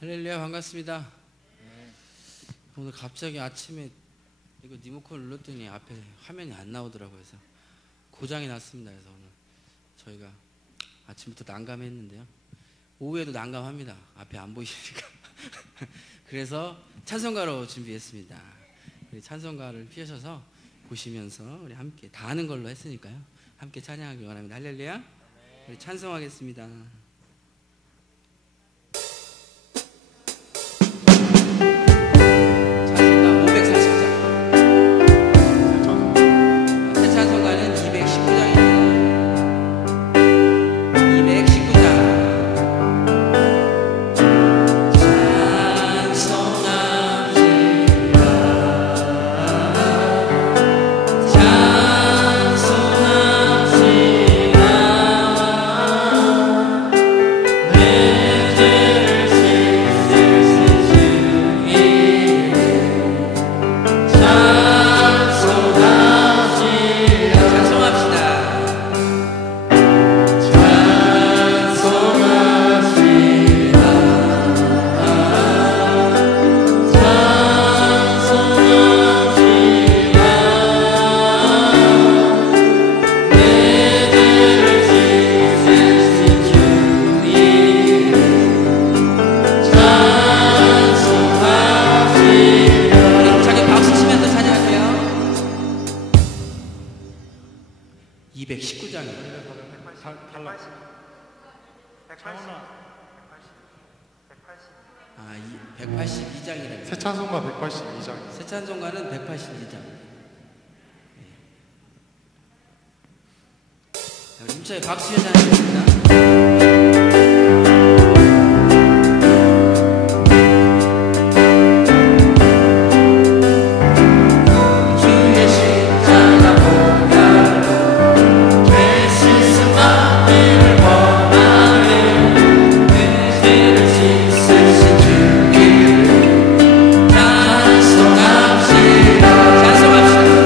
할렐루야, 반갑습니다. 오늘 갑자기 아침에 이거 리모컨을 눌렀더니 앞에 화면이 안 나오더라고요. 그래서 고장이 났습니다. 그래서 오늘 저희가 아침부터 난감했는데요. 오후에도 난감합니다. 앞에 안 보이시니까. 그래서 찬송가로 준비했습니다. 우리 찬송가를 피우셔서 보시면서 우리 함께 다 아는 걸로 했으니까요. 함께 찬양하기 원합니다. 할렐루야. 우리 찬송하겠습니다. 새 찬송가 182장. 새 찬송가는 182장. 힘차게 박수 해주시겠습니다. 찬송합시다.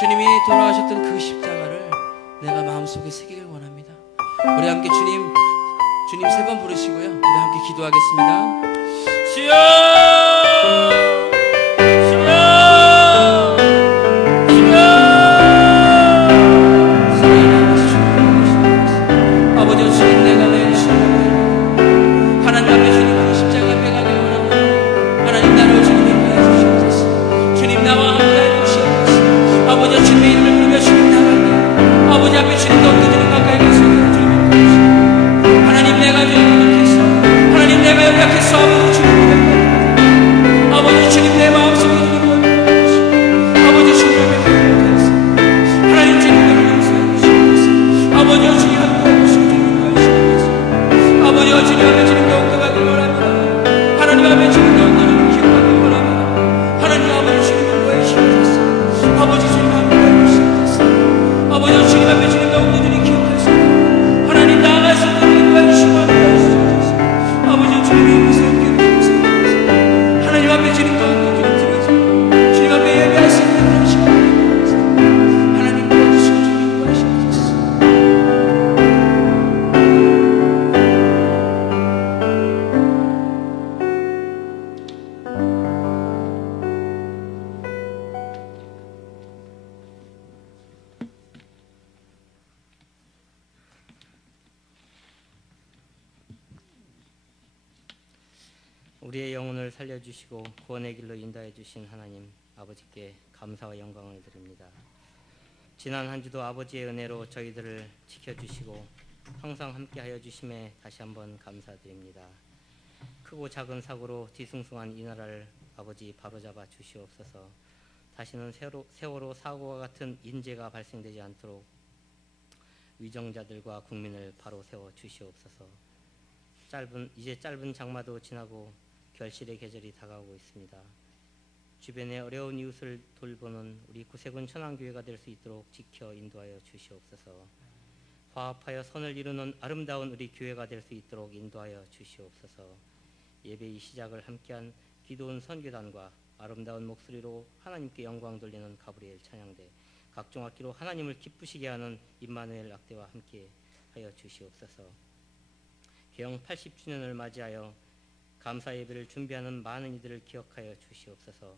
주님이 돌아가셨던 그 십자가를 내가 마음속에 새기길 원합니다. 우리 함께 주님 3번 부르시고요. 우리 함께 기도하겠습니다. 주여! 우리의 영혼을 살려주시고 구원의 길로 인도해 주신 하나님 아버지께 감사와 영광을 드립니다. 지난 한 주도 아버지의 은혜로 저희들을 지켜주시고 항상 함께하여 주심에 다시 한번 감사드립니다. 크고 작은 사고로 뒤숭숭한 이 나라를 아버지 바로잡아 주시옵소서. 다시는 세월호 사고와 같은 인재가 발생되지 않도록 위정자들과 국민을 바로 세워 주시옵소서. 이제 짧은 장마도 지나고 결실의 계절이 다가오고 있습니다. 주변의 어려운 이웃을 돌보는 우리 구세군 천안교회가 될 수 있도록 지켜 인도하여 주시옵소서. 화합하여 선을 이루는 아름다운 우리 교회가 될 수 있도록 인도하여 주시옵소서. 예배의 시작을 함께한 기도원 선교단과 아름다운 목소리로 하나님께 영광 돌리는 가브리엘 찬양대, 각종 악기로 하나님을 기쁘시게 하는 임마누엘 악대와 함께 하여 주시옵소서. 개영 80주년을 맞이하여 감사 예배를 준비하는 많은 이들을 기억하여 주시옵소서.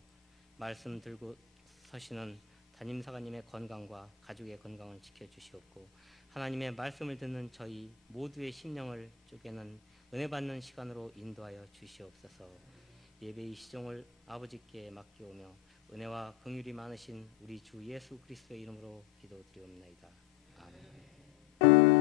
말씀 들고 서시는 담임사관님의 건강과 가족의 건강을 지켜주시옵고, 하나님의 말씀을 듣는 저희 모두의 심령을 쪼개는 은혜 받는 시간으로 인도하여 주시옵소서. 예배의 시종을 아버지께 맡겨오며 은혜와 긍휼이 많으신 우리 주 예수 그리스도의 이름으로 기도드리옵나이다. 아멘.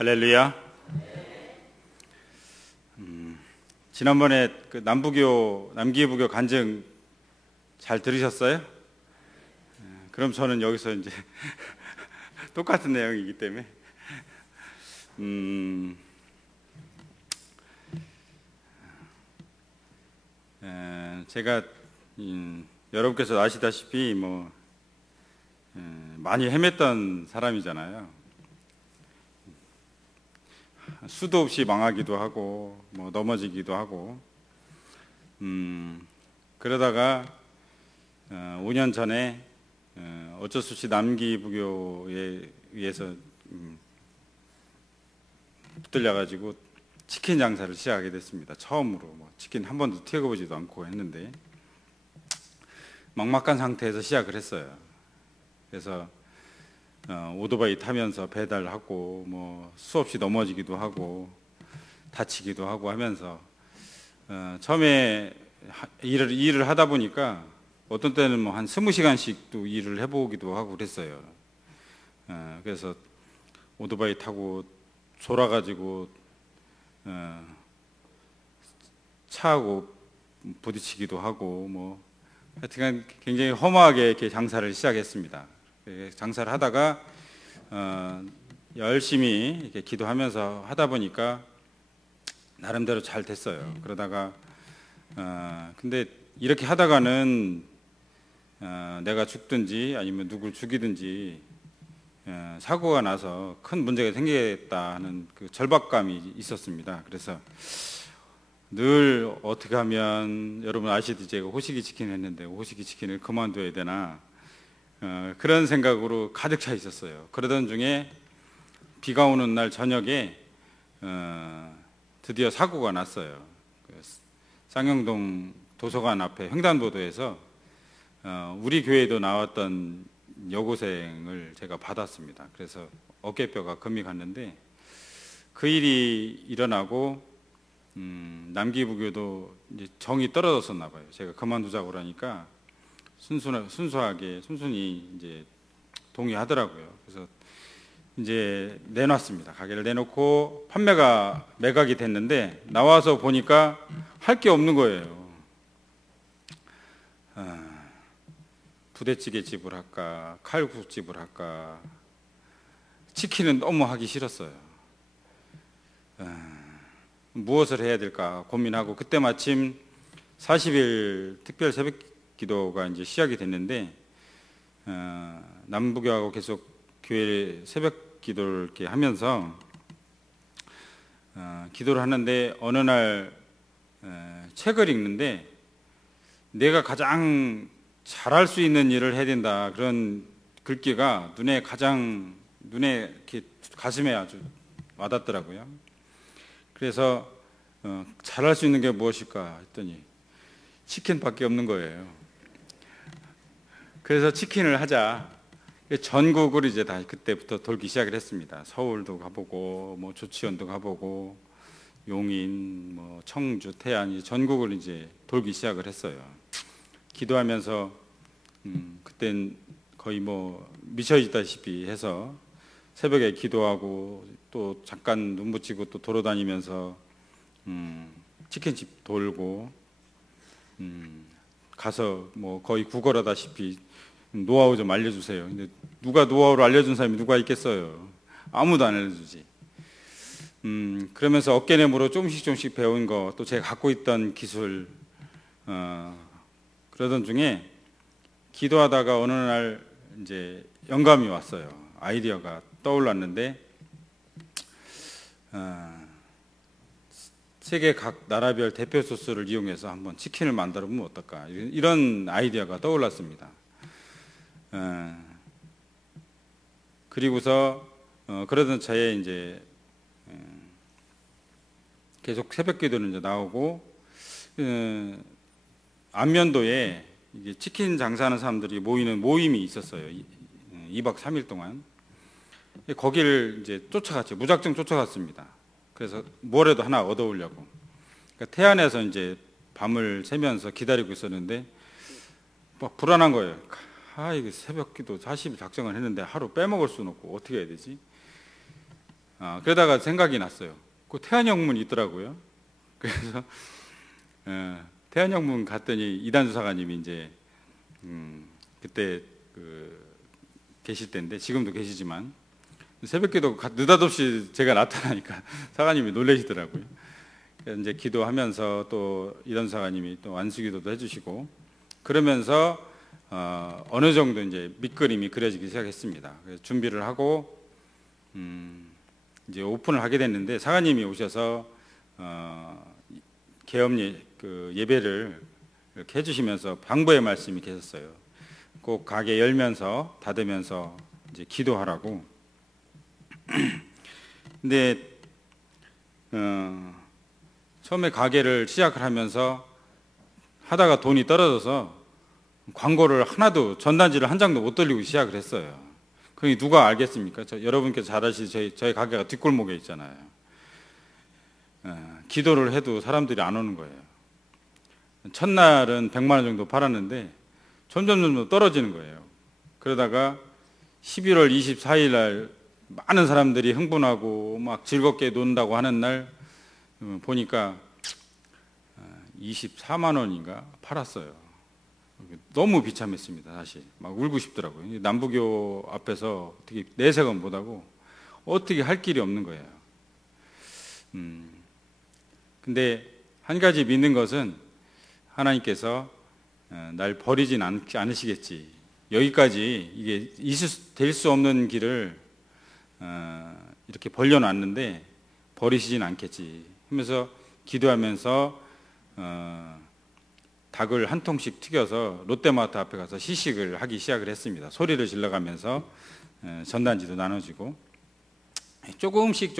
할렐루야. 지난번에 그 남기부교 간증 잘 들으셨어요? 그럼 저는 여기서 이제 똑같은 내용이기 때문에 제가 여러분께서 아시다시피 많이 헤맸던 사람이잖아요. 수도 없이 망하기도 하고 넘어지기도 하고 그러다가 5년 전에 어쩔 수 없이 남기부교에 의해서 붙들려가지고 치킨 장사를 시작하게 됐습니다. 처음으로 치킨 한 번도 튀겨보지도 않고 했는데 막막한 상태에서 시작을 했어요. 그래서 오토바이 타면서 배달하고 수없이 넘어지기도 하고 다치기도 하고 하면서 처음에 일을 하다 보니까 어떤 때는 뭐 한 20시간씩도 일을 해보기도 하고 그랬어요. 그래서 오토바이 타고 졸아가지고 차하고 부딪히기도 하고 뭐 하여튼 굉장히 허무하게 이렇게 장사를 시작했습니다. 장사를 하다가 열심히 이렇게 기도하면서 하다 보니까 나름대로 잘 됐어요. 그러다가 근데 이렇게 하다가는 내가 죽든지 아니면 누굴 죽이든지 사고가 나서 큰 문제가 생기겠다 하는 그 절박감이 있었습니다. 그래서 늘 어떻게 하면, 여러분 아시듯이 제가 호식이 치킨 했는데 호식이 치킨을 그만둬야 되나 그런 생각으로 가득 차 있었어요. 그러던 중에 비가 오는 날 저녁에 드디어 사고가 났어요. 쌍용동 도서관 앞에 횡단보도에서 우리 교회에도 나왔던 여고생을 제가 받았습니다. 그래서 어깨뼈가 금이 갔는데 그 일이 일어나고 남기부교도 이제 정이 떨어졌었나 봐요. 제가 그만두자고 그러니까 순순히 이제 동의하더라고요. 그래서 이제 내놨습니다. 가게를 내놓고 판매가 매각이 됐는데 나와서 보니까 할 게 없는 거예요. 부대찌개 집을 할까, 칼국집을 할까, 치킨은 너무 하기 싫었어요. 무엇을 해야 될까 고민하고, 그때 마침 40일 특별 새벽 기도가 이제 시작이 됐는데 남부교하고 계속 교회 새벽 기도를 이렇게 하면서 기도를 하는데 어느 날 책을 읽는데 내가 가장 잘할 수 있는 일을 해야 된다, 그런 글귀가 눈에 이렇게 가슴에 아주 와닿더라고요. 그래서 잘할 수 있는 게 무엇일까 했더니 치킨밖에 없는 거예요. 그래서 치킨을 하자. 전국을 이제 다 그때부터 돌기 시작을 했습니다. 서울도 가보고, 뭐 조치원도 가보고, 용인, 뭐 청주, 태안, 전국을 이제 돌기 시작을 했어요. 기도하면서 그땐 거의 뭐 미쳐있다시피 해서 새벽에 기도하고 또 잠깐 눈 붙이고 또 돌아다니면서 치킨집 돌고 가서 뭐 거의 구걸하다시피 노하우 좀 알려주세요. 근데 누가 노하우를 알려준 사람이 누가 있겠어요? 아무도 안 알려주지. 그러면서 어깨너머로 조금씩 배운 거, 또 제가 갖고 있던 기술, 그러던 중에 기도하다가 어느 날 이제 영감이 왔어요. 아이디어가 떠올랐는데 세계 각 나라별 대표 소스를 이용해서 한번 치킨을 만들어 보면 어떨까, 이런 아이디어가 떠올랐습니다. 그리고서 그러던 차에 이제 계속 새벽 기도는 이제 나오고, 안면도에 이게 치킨 장사하는 사람들이 모이는 모임이 있었어요. 2박 3일 동안. 거기를 이제 쫓아갔죠. 무작정 쫓아갔습니다. 그래서 뭐라도 하나 얻어오려고. 그러니까 태안에서 이제 밤을 새면서 기다리고 있었는데 막 불안한 거예요. 이거 새벽 기도 40일 작정을 했는데 하루 빼먹을 수는 없고 어떻게 해야 되지? 그러다가 생각이 났어요. 그 태안영문이 있더라고요. 그래서 태안영문 갔더니 이단주 사관님이 이제 그때 계실 때인데, 지금도 계시지만 새벽기도 느닷없이 제가 나타나니까 사관님이 놀라시더라고요. 그래서 이제 기도하면서 또 이단주 사관님이 또 안수기도도 해주시고, 그러면서 어느 정도 이제 밑그림이 그려지기 시작했습니다. 그래서 준비를 하고 이제 오픈을 하게 됐는데, 사관님이 오셔서 개업 예배를 이렇게 해주시면서 방부의 말씀이 계셨어요. 꼭 가게 열면서 닫으면서 이제 기도하라고. 근데 처음에 가게를 시작을 하면서 하다가 돈이 떨어져서 광고를 하나도, 전단지를 한 장도 못 돌리고 시작을 했어요. 그게 누가 알겠습니까? 여러분께서 잘 아시지, 저희 가게가 뒷골목에 있잖아요. 기도를 해도 사람들이 안 오는 거예요. 첫날은 100만 원 정도 팔았는데 점점 떨어지는 거예요. 그러다가 11월 24일 날 많은 사람들이 흥분하고 막 즐겁게 논다고 하는 날 보니까 24만 원인가 팔았어요. 너무 비참했습니다. 사실 막 울고 싶더라고요. 남부교 앞에서 어떻게 내색은 못하고 어떻게 할 길이 없는 거예요. 근데 한 가지 믿는 것은 하나님께서 날 버리진 않으시겠지. 여기까지 이게 될 수 없는 길을 이렇게 벌려놨는데 버리시진 않겠지 하면서 기도하면서 닭을 한 통씩 튀겨서 롯데마트 앞에 가서 시식을 하기 시작을 했습니다. 소리를 질러가면서 전단지도 나눠주고 조금씩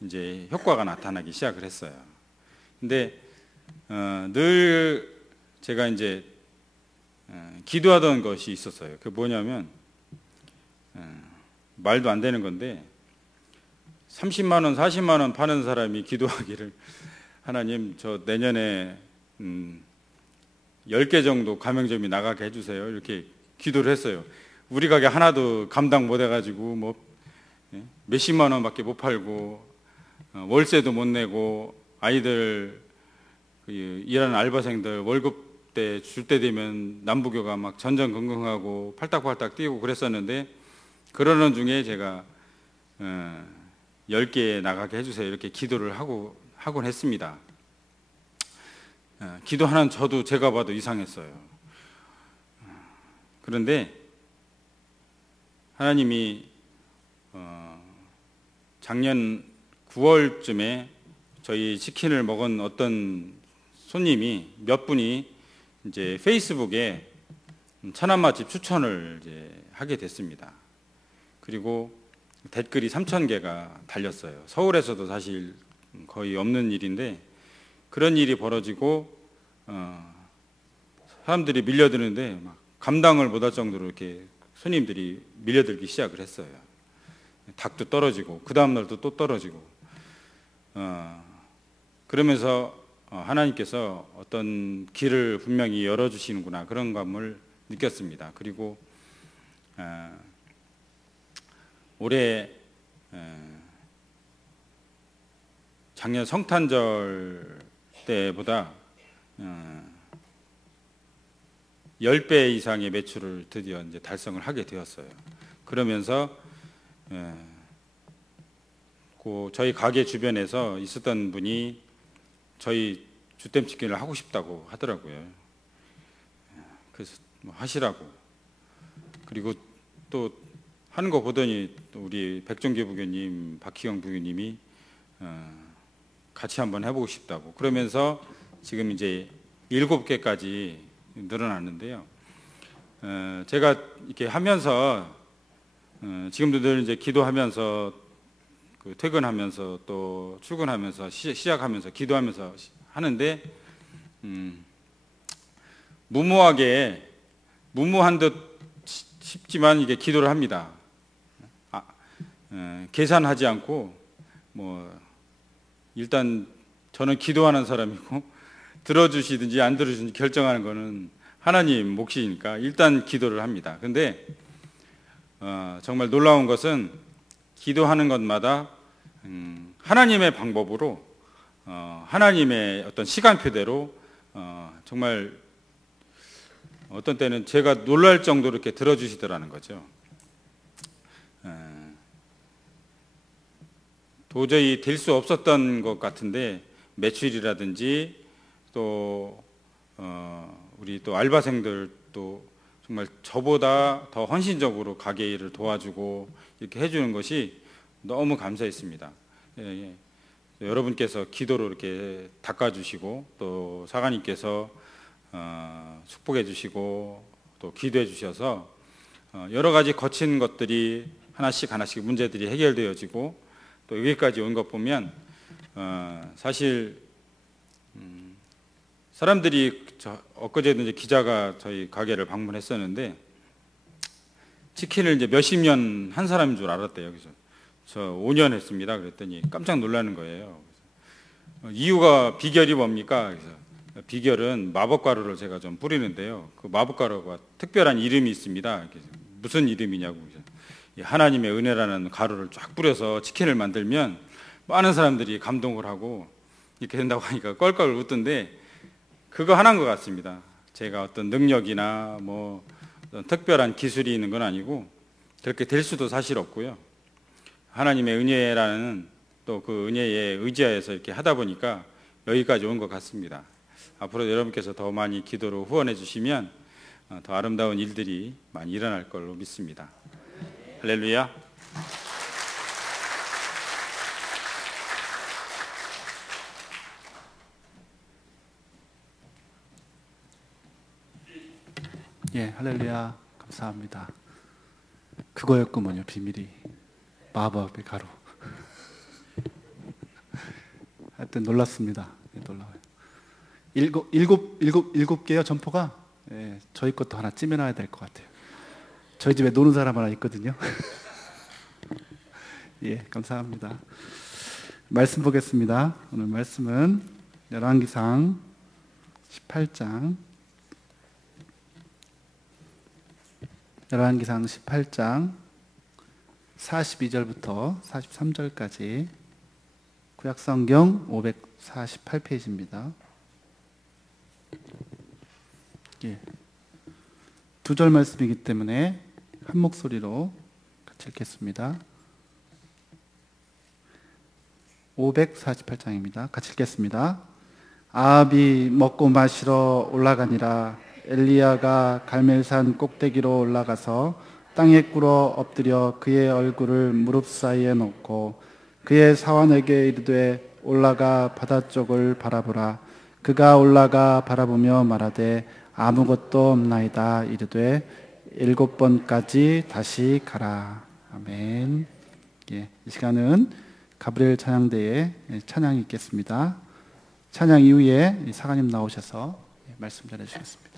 이제 효과가 나타나기 시작을 했어요. 근데 늘 제가 이제 기도하던 것이 있었어요. 그 뭐냐면 말도 안 되는 건데 30만 원, 40만 원 파는 사람이 기도하기를 하나님 저 내년에 10개 정도 가맹점이 나가게 해주세요. 이렇게 기도를 했어요. 우리 가게 하나도 감당 못 해가지고 뭐 몇십만 원밖에 못 팔고 월세도 못 내고 아이들 일하는 알바생들 월급 때 줄 때 되면 남부교가 막 전전긍긍하고 팔딱팔딱 뛰고 그랬었는데 그러는 중에 제가 10개 나가게 해주세요. 이렇게 기도를 하곤 했습니다. 기도하는 저도 제가 봐도 이상했어요. 그런데 하나님이 작년 9월쯤에 저희 치킨을 먹은 어떤 손님이 몇 분이 이제 페이스북에 천안 맛집 추천을 이제 하게 됐습니다. 그리고 댓글이 3,000개가 달렸어요. 서울에서도 사실 거의 없는 일인데 그런 일이 벌어지고 사람들이 밀려드는데 막 감당을 못할 정도로 이렇게 손님들이 밀려들기 시작을 했어요. 닭도 떨어지고 그 다음 날도 또 떨어지고 그러면서 하나님께서 어떤 길을 분명히 열어주시는구나 그런 감을 느꼈습니다. 그리고 올해 작년 성탄절 때보다 10배 이상의 매출을 드디어 이제 달성을 하게 되었어요. 그러면서 저희 가게 주변에서 있었던 분이 저희 주댐치킨을 하고 싶다고 하더라고요. 그래서 뭐 하시라고. 그리고 또 하는 거 보더니 또 우리 백종기 부교님, 박희경 부교님이 같이 한번 해보고 싶다고. 그러면서 지금 이제 7개까지 늘어났는데요. 제가 이렇게 하면서 지금도 늘 이제 기도하면서 퇴근하면서 또 출근하면서 시작하면서 기도하면서 하는데 무모한 듯 싶지만 이게 기도를 합니다. 계산하지 않고 뭐 일단 저는 기도하는 사람이고 들어주시든지 안 들어주시든지 결정하는 거는 하나님 몫이니까 일단 기도를 합니다. 근데 정말 놀라운 것은 기도하는 것마다 하나님의 방법으로 하나님의 어떤 시간표대로 정말 어떤 때는 제가 놀랄 정도로 이렇게 들어주시더라는 거죠. 도저히 될 수 없었던 것 같은데 매출이라든지 또 우리 또 알바생들도 정말 저보다 더 헌신적으로 가게 일을 도와주고 이렇게 해주는 것이 너무 감사했습니다. 여러분께서 기도로 이렇게 닦아주시고 또 사관님께서 축복해 주시고 또 기도해 주셔서 여러 가지 거친 것들이 하나씩 문제들이 해결되어지고 또 여기까지 온 것 보면 사실 사람들이 엊그제도 이제 기자가 저희 가게를 방문했었는데 치킨을 이제 몇십 년 한 사람인 줄 알았대요. 그래서 저 5년 했습니다. 그랬더니 깜짝 놀라는 거예요. 이유가 비결이 뭡니까? 그래서 비결은 마법 가루를 제가 좀 뿌리는데요. 그 마법 가루가 특별한 이름이 있습니다. 무슨 이름이냐고. 하나님의 은혜라는 가루를 쫙 뿌려서 치킨을 만들면 많은 사람들이 감동을 하고 이렇게 된다고 하니까 껄껄 웃던데, 그거 하나인 것 같습니다. 제가 어떤 능력이나 뭐 어떤 특별한 기술이 있는 건 아니고 그렇게 될 수도 사실 없고요. 하나님의 은혜라는 또 그 은혜에 의지하여서 이렇게 하다 보니까 여기까지 온 것 같습니다. 앞으로 여러분께서 더 많이 기도로 후원해 주시면 더 아름다운 일들이 많이 일어날 걸로 믿습니다. 할렐루야. 예, 할렐루야. 감사합니다. 그거였구먼요, 비밀이. 마법의 가루. 하여튼 놀랐습니다. 예, 놀라워요. 일곱 개요, 점포가? 예, 저희 것도 하나 찜해놔야 될 것 같아요. 저희 집에 노는 사람 하나 있거든요. 예, 감사합니다. 말씀 보겠습니다. 오늘 말씀은 열왕기상 18장, 열왕기상 18장 42절부터 43절까지 구약성경 548페이지입니다. 예. 두 절 말씀이기 때문에 한 목소리로 같이 읽겠습니다. 548장입니다. 같이 읽겠습니다. 아합이 먹고 마시러 올라가니라. 엘리야가 갈멜산 꼭대기로 올라가서 땅에 꿇어 엎드려 그의 얼굴을 무릎 사이에 놓고 그의 사환에게 이르되 올라가 바다 쪽을 바라보라. 그가 올라가 바라보며 말하되 아무것도 없나이다. 이르되 7번까지 다시 가라. 아멘. 예, 이 시간은 가브리엘 찬양대에 찬양이 있겠습니다. 찬양 이후에 사관님 나오셔서 말씀 전해 주시겠습니다.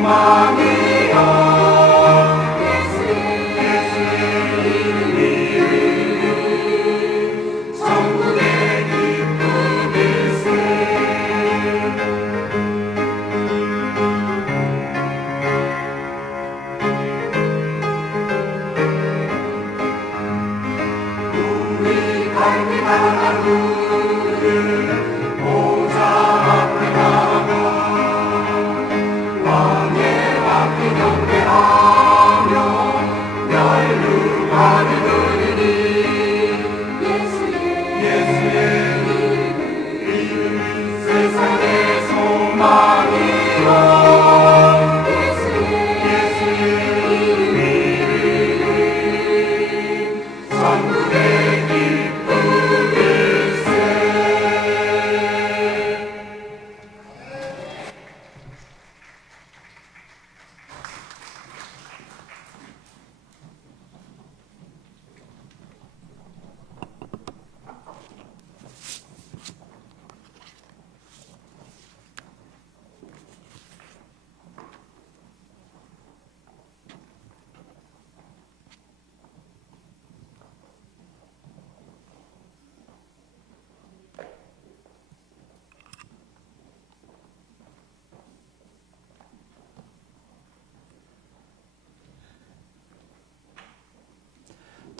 왕의 왕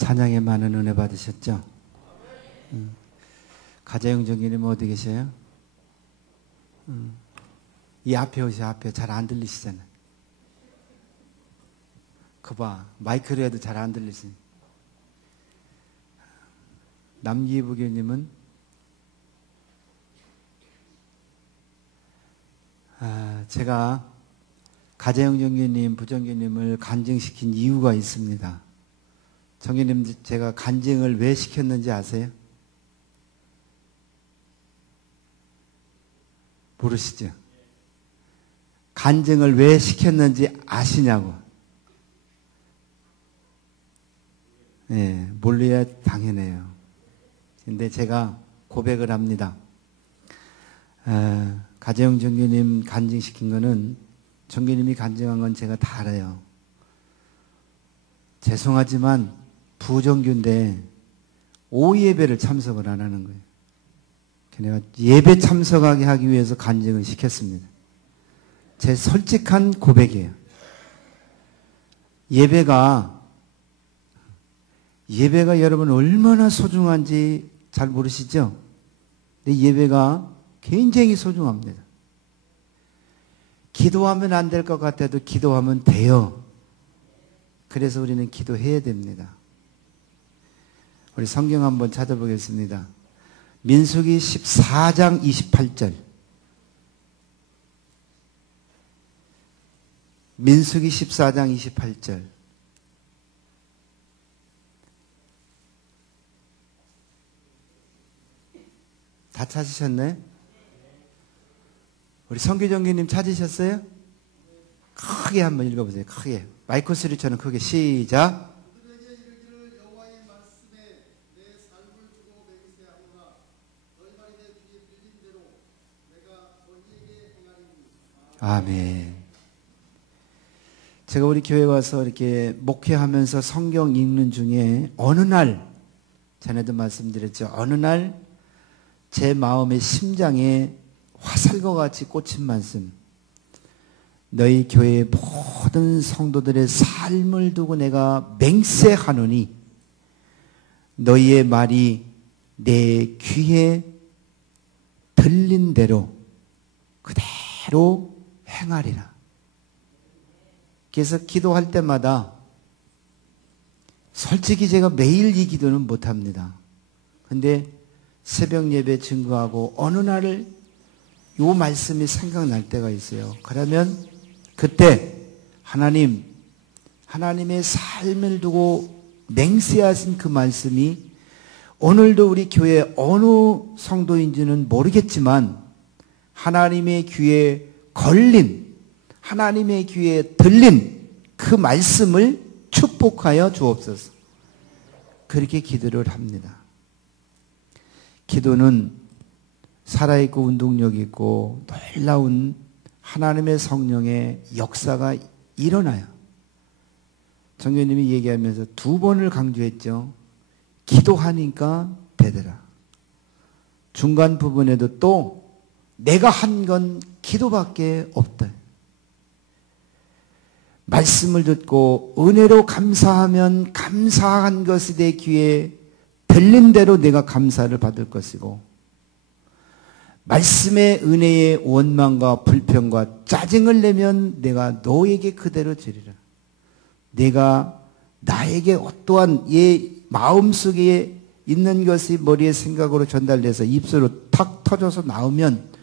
찬양에 많은 은혜 받으셨죠? 가자영 정기님 어디 계세요? 이 앞에 오세요. 앞에 잘 안 들리시잖아요. 그봐 마이크로 해도 잘 안 들리시. 남기부교님은 제가 가자영 정기님, 부정기님을 간증시킨 이유가 있습니다. 정기님, 제가 간증을 왜 시켰는지 아세요? 모르시죠? 간증을 왜 시켰는지 아시냐고. 네, 몰라야 당연해요. 근데 제가 고백을 합니다. 가재영 정교님 간증시킨 거는 정교님이 간증한 건 제가 다 알아요. 죄송하지만 부정교인데 오예배를 참석을 안 하는 거예요. 내가 예배 참석하게 하기 위해서 간증을 시켰습니다. 제 솔직한 고백이에요. 예배가 여러분 얼마나 소중한지 잘 모르시죠? 근데 예배가 굉장히 소중합니다. 기도하면 안 될 것 같아도 기도하면 돼요. 그래서 우리는 기도해야 됩니다. 우리 성경 한번 찾아보겠습니다. 민수기 14장 28절. 민수기 14장 28절. 다 찾으셨나요? 우리 성규정기님 찾으셨어요? 크게 한번 읽어보세요. 크게. 마이크 소리처럼 크게. 시작. 아멘. 제가 우리 교회 와서 이렇게 목회하면서 성경 읽는 중에 어느 날, 전에도 말씀드렸죠. 어느 날 제 마음의 심장에 화살과 같이 꽂힌 말씀. 너희 교회의 모든 성도들의 삶을 두고 내가 맹세하노니 너희의 말이 내 귀에 들린 대로 그대로 행하리라. 그래서 기도할 때마다 솔직히 제가 매일 이 기도는 못합니다. 근데 새벽 예배 증거하고 어느 날을 요 말씀이 생각날 때가 있어요. 그러면 그때 하나님의 삶을 두고 맹세하신 그 말씀이 오늘도 우리 교회 어느 성도인지는 모르겠지만 하나님의 귀에 걸린, 하나님의 귀에 들린 그 말씀을 축복하여 주옵소서. 그렇게 기도를 합니다. 기도는 살아있고 운동력이 있고 놀라운 하나님의 성령의 역사가 일어나요. 정교님이 얘기하면서 2번을 강조했죠. 기도하니까 되더라. 중간 부분에도 또 내가 한 건 기도밖에 없다. 말씀을 듣고 은혜로 감사하면 감사한 것이 내 귀에 들린 대로 내가 감사를 받을 것이고 말씀의 은혜의 원망과 불평과 짜증을 내면 내가 너에게 그대로 주리라. 내가 나에게 어떠한 마음속에 있는 것이 머리의 생각으로 전달돼서 입술로 탁 터져서 나오면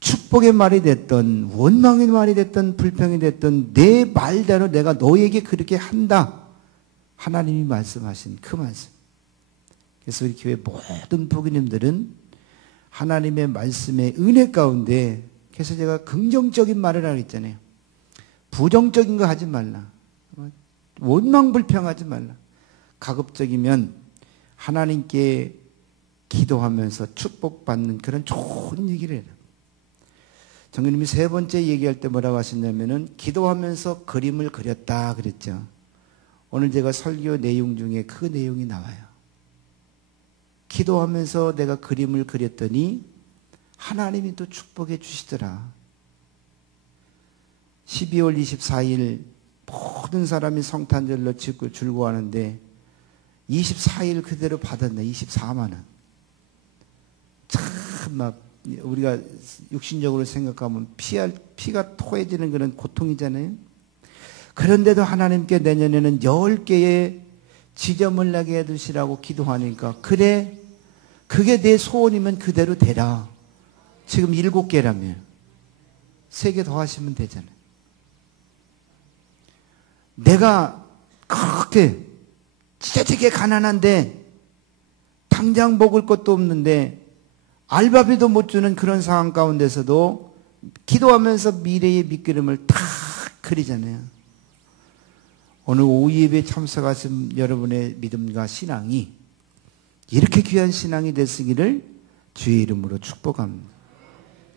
축복의 말이 됐든 원망의 말이 됐든 불평이 됐든 내 말대로 내가 너에게 그렇게 한다. 하나님이 말씀하신 그 말씀. 그래서 우리 교회 모든 부교님들은 하나님의 말씀의 은혜 가운데, 그래서 제가 긍정적인 말을 하고 있잖아요. 부정적인 거 하지 말라. 원망 불평하지 말라. 가급적이면 하나님께 기도하면서 축복받는 그런 좋은 얘기를 해요. 정교님이 3번째 얘기할 때 뭐라고 하셨냐면은 기도하면서 그림을 그렸다 그랬죠. 오늘 제가 설교 내용 중에 그 내용이 나와요. 기도하면서 내가 그림을 그렸더니 하나님이 또 축복해 주시더라. 12월 24일 모든 사람이 성탄절로 즐거워하는데 24일 그대로 받았네. 24만 원. 참 막 우리가 육신적으로 생각하면 피가 토해지는 그런 고통이잖아요. 그런데도 하나님께 내년에는 10개의 지점을 나게 해두시라고 기도하니까 그래 그게 내 소원이면 그대로 되라. 지금 7개라며 3개 더 하시면 되잖아요. 내가 그렇게 진짜 되게 가난한데 당장 먹을 것도 없는데 알바비도 못 주는 그런 상황 가운데서도 기도하면서 미래의 밑그림을 탁 그리잖아요. 오늘 오후 예배에 참석하신 여러분의 믿음과 신앙이 이렇게 귀한 신앙이 됐으기를 주의 이름으로 축복합니다.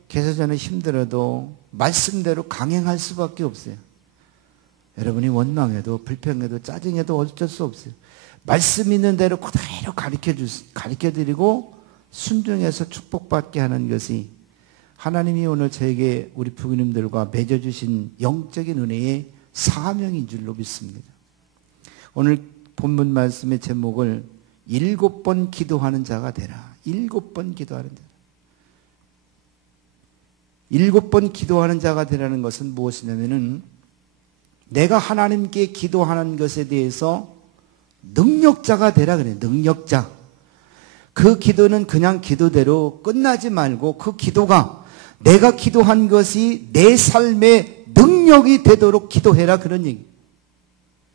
그래서 저는 힘들어도 말씀대로 강행할 수밖에 없어요. 여러분이 원망해도 불평해도 짜증해도 어쩔 수 없어요. 말씀 있는 대로 그대로 가르쳐드리고 순종해서 축복받게 하는 것이 하나님이 오늘 저에게 우리 부모님들과 맺어주신 영적인 은혜의 사명인 줄로 믿습니다. 오늘 본문 말씀의 제목을 7번 기도하는 자가 되라. 7번 기도하는 자. 7번 기도하는 자가 되라는 것은 무엇이냐면은 내가 하나님께 기도하는 것에 대해서 능력자가 되라 그래요. 능력자. 그 기도는 그냥 기도대로 끝나지 말고 그 기도가 내가 기도한 것이 내 삶의 능력이 되도록 기도해라 그런 얘기.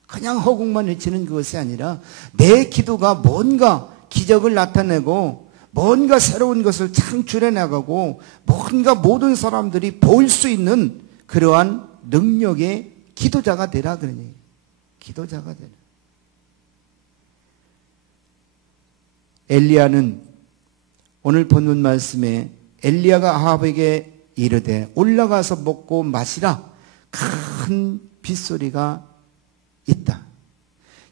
그냥 허공만 외치는 그것이 아니라 내 기도가 뭔가 기적을 나타내고 뭔가 새로운 것을 창출해 나가고 뭔가 모든 사람들이 볼 수 있는 그러한 능력의 기도자가 되라 그런 얘기. 기도자가 되라. 엘리야는 오늘 본문 말씀에 엘리야가 아합에게 이르되 올라가서 먹고 마시라. 큰 빗소리가 있다.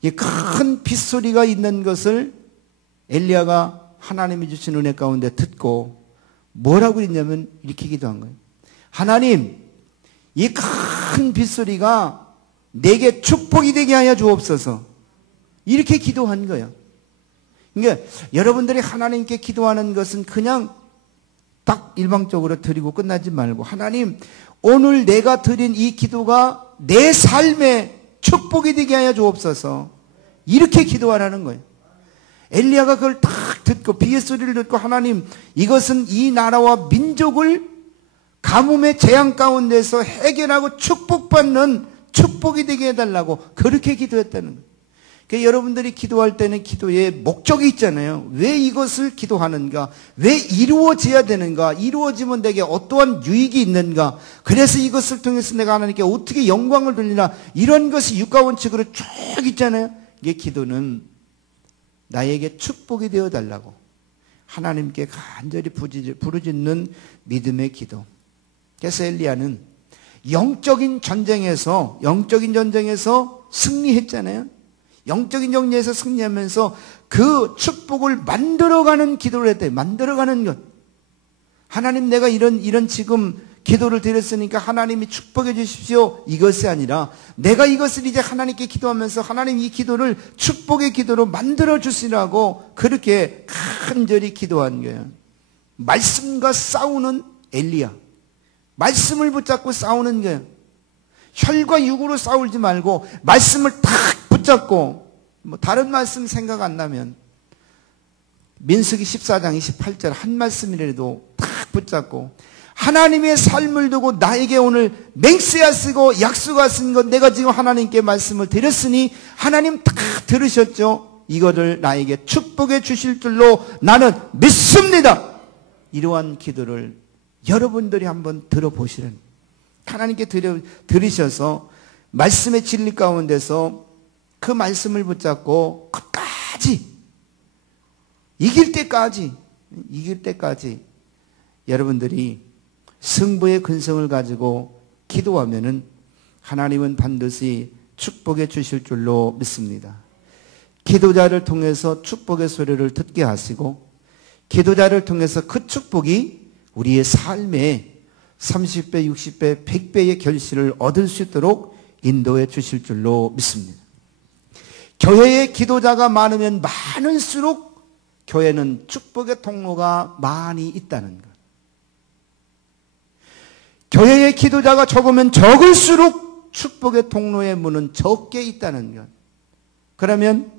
이 큰 빗소리가 있는 것을 엘리야가 하나님이 주신 은혜 가운데 듣고 뭐라고 했냐면 이렇게 기도한 거예요. 하나님, 이 큰 빗소리가 내게 축복이 되게 하여 주옵소서. 이렇게 기도한 거예요. 그러니까 여러분들이 하나님께 기도하는 것은 그냥 딱 일방적으로 드리고 끝나지 말고 하나님, 오늘 내가 드린 이 기도가 내 삶에 축복이 되게 하여 주옵소서. 이렇게 기도하라는 거예요. 엘리야가 그걸 딱 듣고 비의 소리를 듣고 하나님, 이것은 이 나라와 민족을 가뭄의 재앙 가운데서 해결하고 축복받는 축복이 되게 해달라고 그렇게 기도했다는 거예요. 그러니까 여러분들이 기도할 때는 기도에 목적이 있잖아요. 왜 이것을 기도하는가? 왜 이루어져야 되는가? 이루어지면 내게 어떠한 유익이 있는가? 그래서 이것을 통해서 내가 하나님께 어떻게 영광을 돌리나? 이런 것이 육가원칙으로 쭉 있잖아요. 이게 기도는 나에게 축복이 되어 달라고 하나님께 간절히 부르짖는 믿음의 기도. 그래서 엘리야는 영적인 전쟁에서 승리했잖아요. 영적인 정리에서 승리하면서 그 축복을 만들어가는 기도를 했대요. 만들어가는 것. 하나님, 내가 이런 지금 기도를 드렸으니까 하나님이 축복해 주십시오. 이것이 아니라 내가 이것을 이제 하나님께 기도하면서 하나님 이 기도를 축복의 기도로 만들어 주시라고 그렇게 간절히 기도한 거예요. 말씀과 싸우는 엘리야. 말씀을 붙잡고 싸우는 거예요. 혈과 육으로 싸우지 말고 말씀을 딱 붙잡고, 뭐 다른 말씀 생각 안 나면 민수기 14장 28절 한 말씀이라도 딱 붙잡고 하나님의 삶을 두고 나에게 오늘 맹세야 쓰고 약수가 쓴 것 내가 지금 하나님께 말씀을 드렸으니 하나님 딱 들으셨죠? 이거를 나에게 축복해 주실 줄로 나는 믿습니다. 이러한 기도를 여러분들이 한번 들어보시는, 하나님께 들으셔서 말씀의 진리 가운데서 그 말씀을 붙잡고 끝까지 이길 때까지 여러분들이 승부의 근성을 가지고 기도하면은 하나님은 반드시 축복해 주실 줄로 믿습니다. 기도자를 통해서 축복의 소리를 듣게 하시고 기도자를 통해서 그 축복이 우리의 삶에 30배, 60배, 100배의 결실을 얻을 수 있도록 인도해 주실 줄로 믿습니다. 교회에 기도자가 많으면 많을수록 교회는 축복의 통로가 많이 있다는 것. 교회의 기도자가 적으면 적을수록 축복의 통로의 문은 적게 있다는 것. 그러면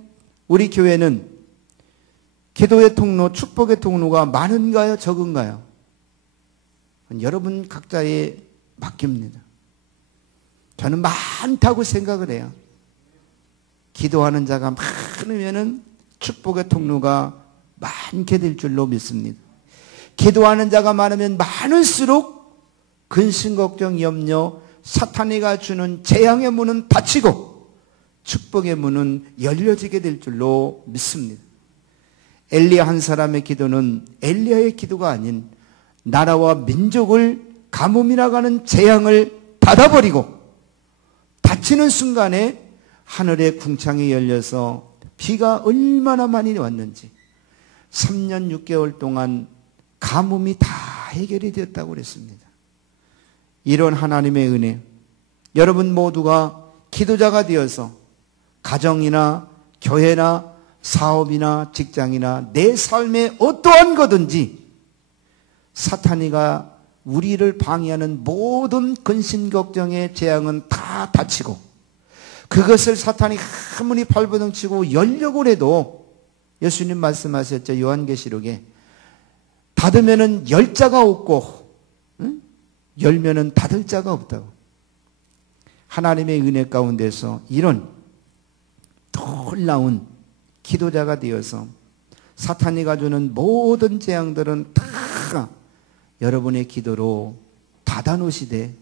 우리 교회는 기도의 통로, 축복의 통로가 많은가요? 적은가요? 여러분 각자에 맡깁니다. 저는 많다고 생각을 해요. 기도하는 자가 많으면 축복의 통로가 많게 될 줄로 믿습니다. 기도하는 자가 많으면 많을수록 근심, 걱정, 염려, 사탄이가 주는 재앙의 문은 닫히고 축복의 문은 열려지게 될 줄로 믿습니다. 엘리야 한 사람의 기도는 엘리야의 기도가 아닌 나라와 민족을 가뭄이라고 하는 재앙을 닫아버리고 닫히는 순간에 하늘의 궁창이 열려서 비가 얼마나 많이 왔는지 3년 6개월 동안 가뭄이 다 해결이 되었다고 그랬습니다. 이런 하나님의 은혜, 여러분 모두가 기도자가 되어서 가정이나 교회나 사업이나 직장이나 내 삶의 어떠한 거든지 사탄이가 우리를 방해하는 모든 근심 걱정의 재앙은 다 닫히고 그것을 사탄이 아무리 발버둥치고 열려고 해도 예수님 말씀하셨죠. 요한계시록에 닫으면은 열 자가 없고 열면은 닫을 자가 없다고. 하나님의 은혜 가운데서 이런 놀라운 기도자가 되어서 사탄이가 주는 모든 재앙들은 다 여러분의 기도로 닫아놓으시되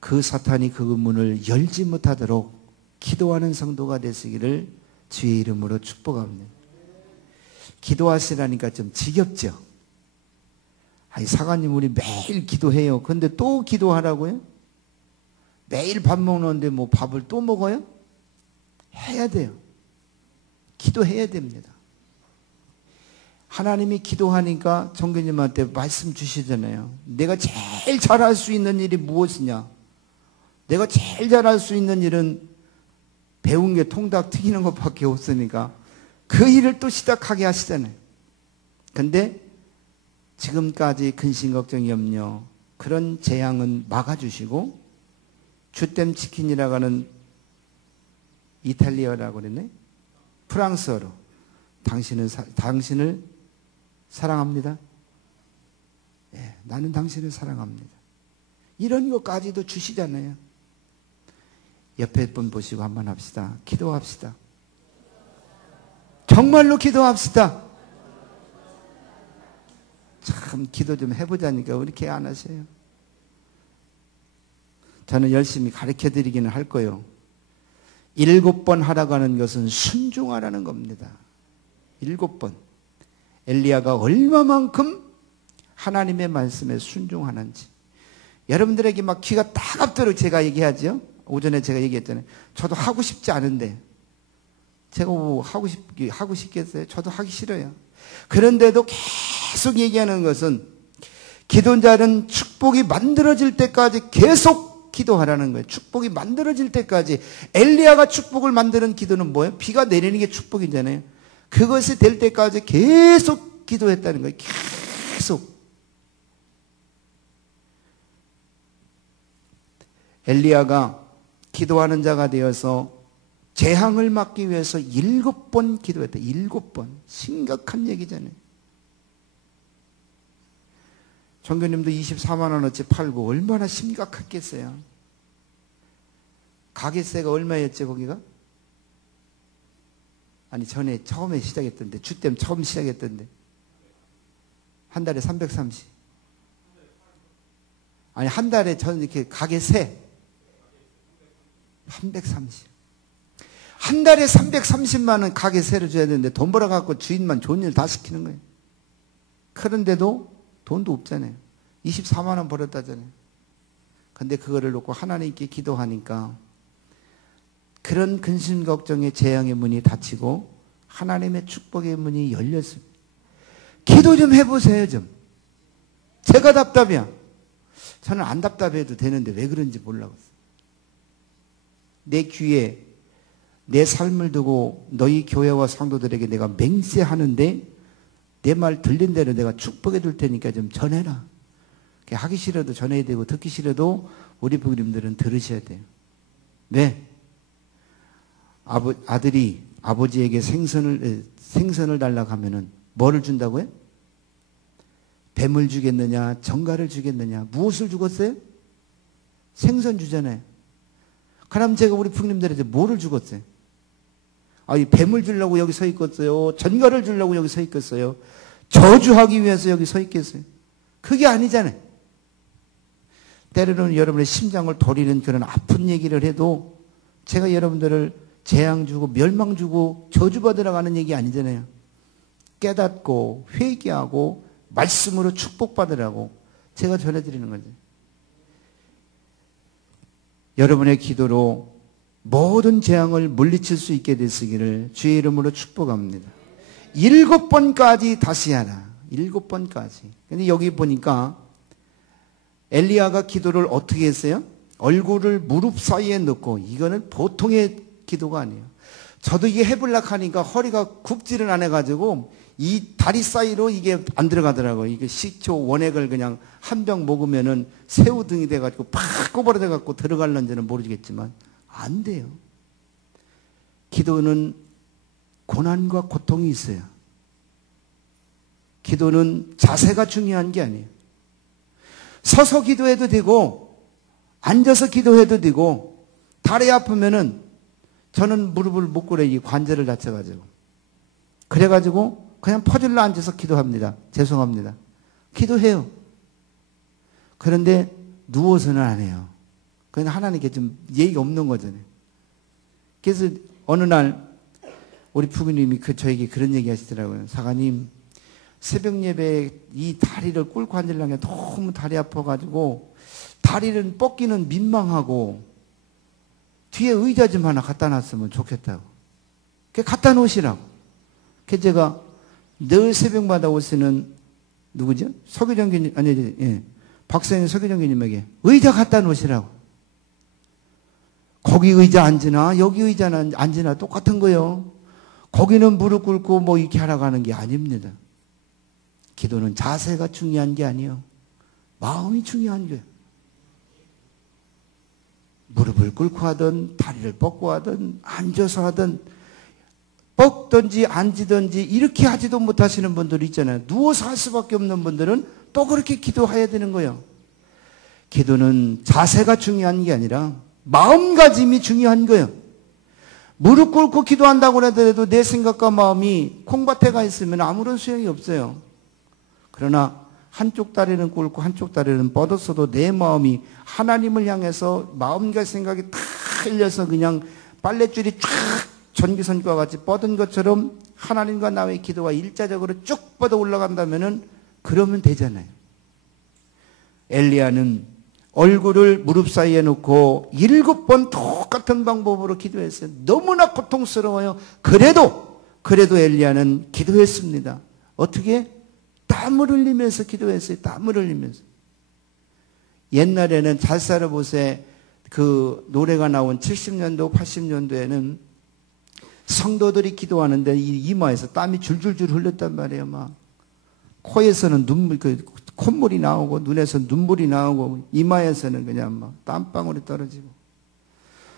그 사탄이 그 문을 열지 못하도록 기도하는 성도가 되시기를 주의 이름으로 축복합니다. 기도하시라니까 좀 지겹죠? 아니 사관님 우리 매일 기도해요. 근데 또 기도하라고요? 매일 밥 먹는데 뭐 밥을 또 먹어요? 해야 돼요. 기도해야 됩니다. 하나님이 기도하니까 정교님한테 말씀 주시잖아요. 내가 제일 잘할 수 있는 일이 무엇이냐? 내가 제일 잘할 수 있는 일은 배운 게 통닭 튀기는 것밖에 없으니까 그 일을 또 시작하게 하시잖아요. 근데 지금까지 근심, 걱정, 염려 그런 재앙은 막아주시고 주댐 치킨이라고 하는 이탈리아라고 그랬네? 프랑스어로 당신을 사랑합니다. 예, 나는 당신을 사랑합니다. 이런 것까지도 주시잖아요. 옆에 분 보시고 한번 합시다. 기도합시다. 정말로 기도합시다. 참 기도 좀 해보자니까 왜 이렇게 안 하세요? 저는 열심히 가르쳐 드리기는 할 거예요. 7번 하라고 하는 것은 순종하라는 겁니다. 7번. 엘리야가 얼마만큼 하나님의 말씀에 순종하는지. 여러분들에게 막 귀가 따갑도록 제가 얘기하죠. 오전에 제가 얘기했잖아요. 저도 하고 싶지 않은데 제가 뭐 하고 싶겠어요? 저도 하기 싫어요. 그런데도 계속 얘기하는 것은 기도자는 축복이 만들어질 때까지 계속 기도하라는 거예요. 축복이 만들어질 때까지. 엘리야가 축복을 만드는 기도는 뭐예요? 비가 내리는 게 축복이잖아요. 그것이 될 때까지 계속 기도했다는 거예요. 계속. 엘리야가 기도하는 자가 되어서 재앙을 막기 위해서 7번 기도했다. 7번. 심각한 얘기잖아요. 정교님도 24만 원어치 팔고 얼마나 심각했겠어요. 가게세가 얼마였죠 거기가? 아니 전에 처음에 시작했던데 주댐 처음 시작했던데 한 달에 330. 아니 한 달에 저는 이렇게 가게세 330. 한 달에 330만 원 가게세를 줘야 되는데 돈 벌어갖고 주인만 좋은 일 다 시키는 거예요. 그런데도 돈도 없잖아요. 24만 원 벌었다잖아요. 근데 그거를 놓고 하나님께 기도하니까 그런 근심 걱정의 재앙의 문이 닫히고 하나님의 축복의 문이 열렸습니다. 기도 좀 해보세요 좀. 제가 답답해요. 저는 안 답답해도 되는데 왜 그런지 몰라요. 내 귀에 내 삶을 두고 너희 교회와 성도들에게 내가 맹세하는데 내 말 들린 대로 내가 축복해 줄 테니까 좀 전해라. 하기 싫어도 전해야 되고 듣기 싫어도 우리 부모님들은 들으셔야 돼요. 왜? 아들이 아버지에게 생선을 달라고 하면은 뭐를 준다고요? 뱀을 주겠느냐, 정갈을 주겠느냐, 무엇을 주겠어요? 생선 주잖아요. 그럼 제가 우리 부모님들한테 뭐를 주겠어요? 이 뱀을 주려고 여기 서 있겠어요? 전갈을 주려고 여기 서 있겠어요? 저주하기 위해서 여기 서 있겠어요? 그게 아니잖아요. 때로는 여러분의 심장을 도리는 그런 아픈 얘기를 해도 제가 여러분들을 재앙 주고 멸망 주고 저주받으러 가는 얘기 아니잖아요. 깨닫고 회개하고 말씀으로 축복받으라고 제가 전해드리는 거죠. 여러분의 기도로 모든 재앙을 물리칠 수 있게 되시기를 주의 이름으로 축복합니다. 7번까지 다시 하라. 7번까지. 근데 여기 보니까 엘리야가 기도를 어떻게 했어요? 얼굴을 무릎 사이에 넣고, 이거는 보통의 기도가 아니에요. 저도 이게 해보려고 하니까 허리가 굽지를 않아가지고 이 다리 사이로 이게 안 들어가더라고요. 이게 식초 원액을 그냥 한 병 먹으면은 새우등이 돼가지고 팍 꼬부러져갖고 들어갈는지는 모르겠지만 안 돼요. 기도는 고난과 고통이 있어요. 기도는 자세가 중요한 게 아니에요. 서서 기도해도 되고 앉아서 기도해도 되고, 다리 아프면은 저는 무릎을 못 꿇어요. 이 관절을 다쳐가지고. 그래가지고 그냥 퍼질러 앉아서 기도합니다. 죄송합니다. 기도해요. 그런데 누워서는 안 해요. 그건 하나님께 좀 예의가 없는 거잖아요. 그래서 어느 날 우리 부모님이 저에게 그런 얘기 하시더라고요. 사관님, 새벽 예배에 이 다리를 꿇고 앉으려는 게 너무 다리 아파가지고 다리를 뻗기는 민망하고 뒤에 의자 좀 하나 갖다 놨으면 좋겠다고. 그 갖다 놓으시라고. 그 제가 늘 새벽마다 오시는 누구죠? 서규정 교님, 박사님 서규정 교님에게 의자 갖다 놓으시라고. 거기 의자 앉으나 여기 의자는 앉으나 똑같은 거예요. 거기는 무릎 꿇고 뭐 이렇게 하라고 하는 게 아닙니다. 기도는 자세가 중요한 게 아니에요. 마음이 중요한 거예요. 무릎을 꿇고 하든 다리를 뻗고 하든 앉아서 하든 뻗든지 앉이든지 이렇게 하지도 못하시는 분들 있잖아요. 누워서 할 수밖에 없는 분들은 또 그렇게 기도해야 되는 거예요. 기도는 자세가 중요한 게 아니라 마음가짐이 중요한 거예요. 무릎 꿇고 기도한다고 하더라도 내 생각과 마음이 콩밭에 가 있으면 아무런 소용이 없어요. 그러나 한쪽 다리는 꿇고 한쪽 다리는 뻗었어도 내 마음이 하나님을 향해서 마음과 생각이 다 흘려서 그냥 빨랫줄이 쫙 전기선과 같이 뻗은 것처럼 하나님과 나의 기도가 일자적으로 쭉 뻗어 올라간다면은 그러면 되잖아요. 엘리야는 얼굴을 무릎 사이에 놓고 7번 똑같은 방법으로 기도했어요. 너무나 고통스러워요. 그래도 엘리야는 기도했습니다. 어떻게? 땀을 흘리면서 기도했어요. 땀을 흘리면서. 옛날에는 잘 살아보세 그 노래가 나온 70년도, 80년도에는 성도들이 기도하는데 이 이마에서 땀이 줄줄줄 흘렸단 말이에요. 막 코에서는 콧물이 나오고 눈에서 눈물이 나오고 이마에서는 그냥 막 땀방울이 떨어지고.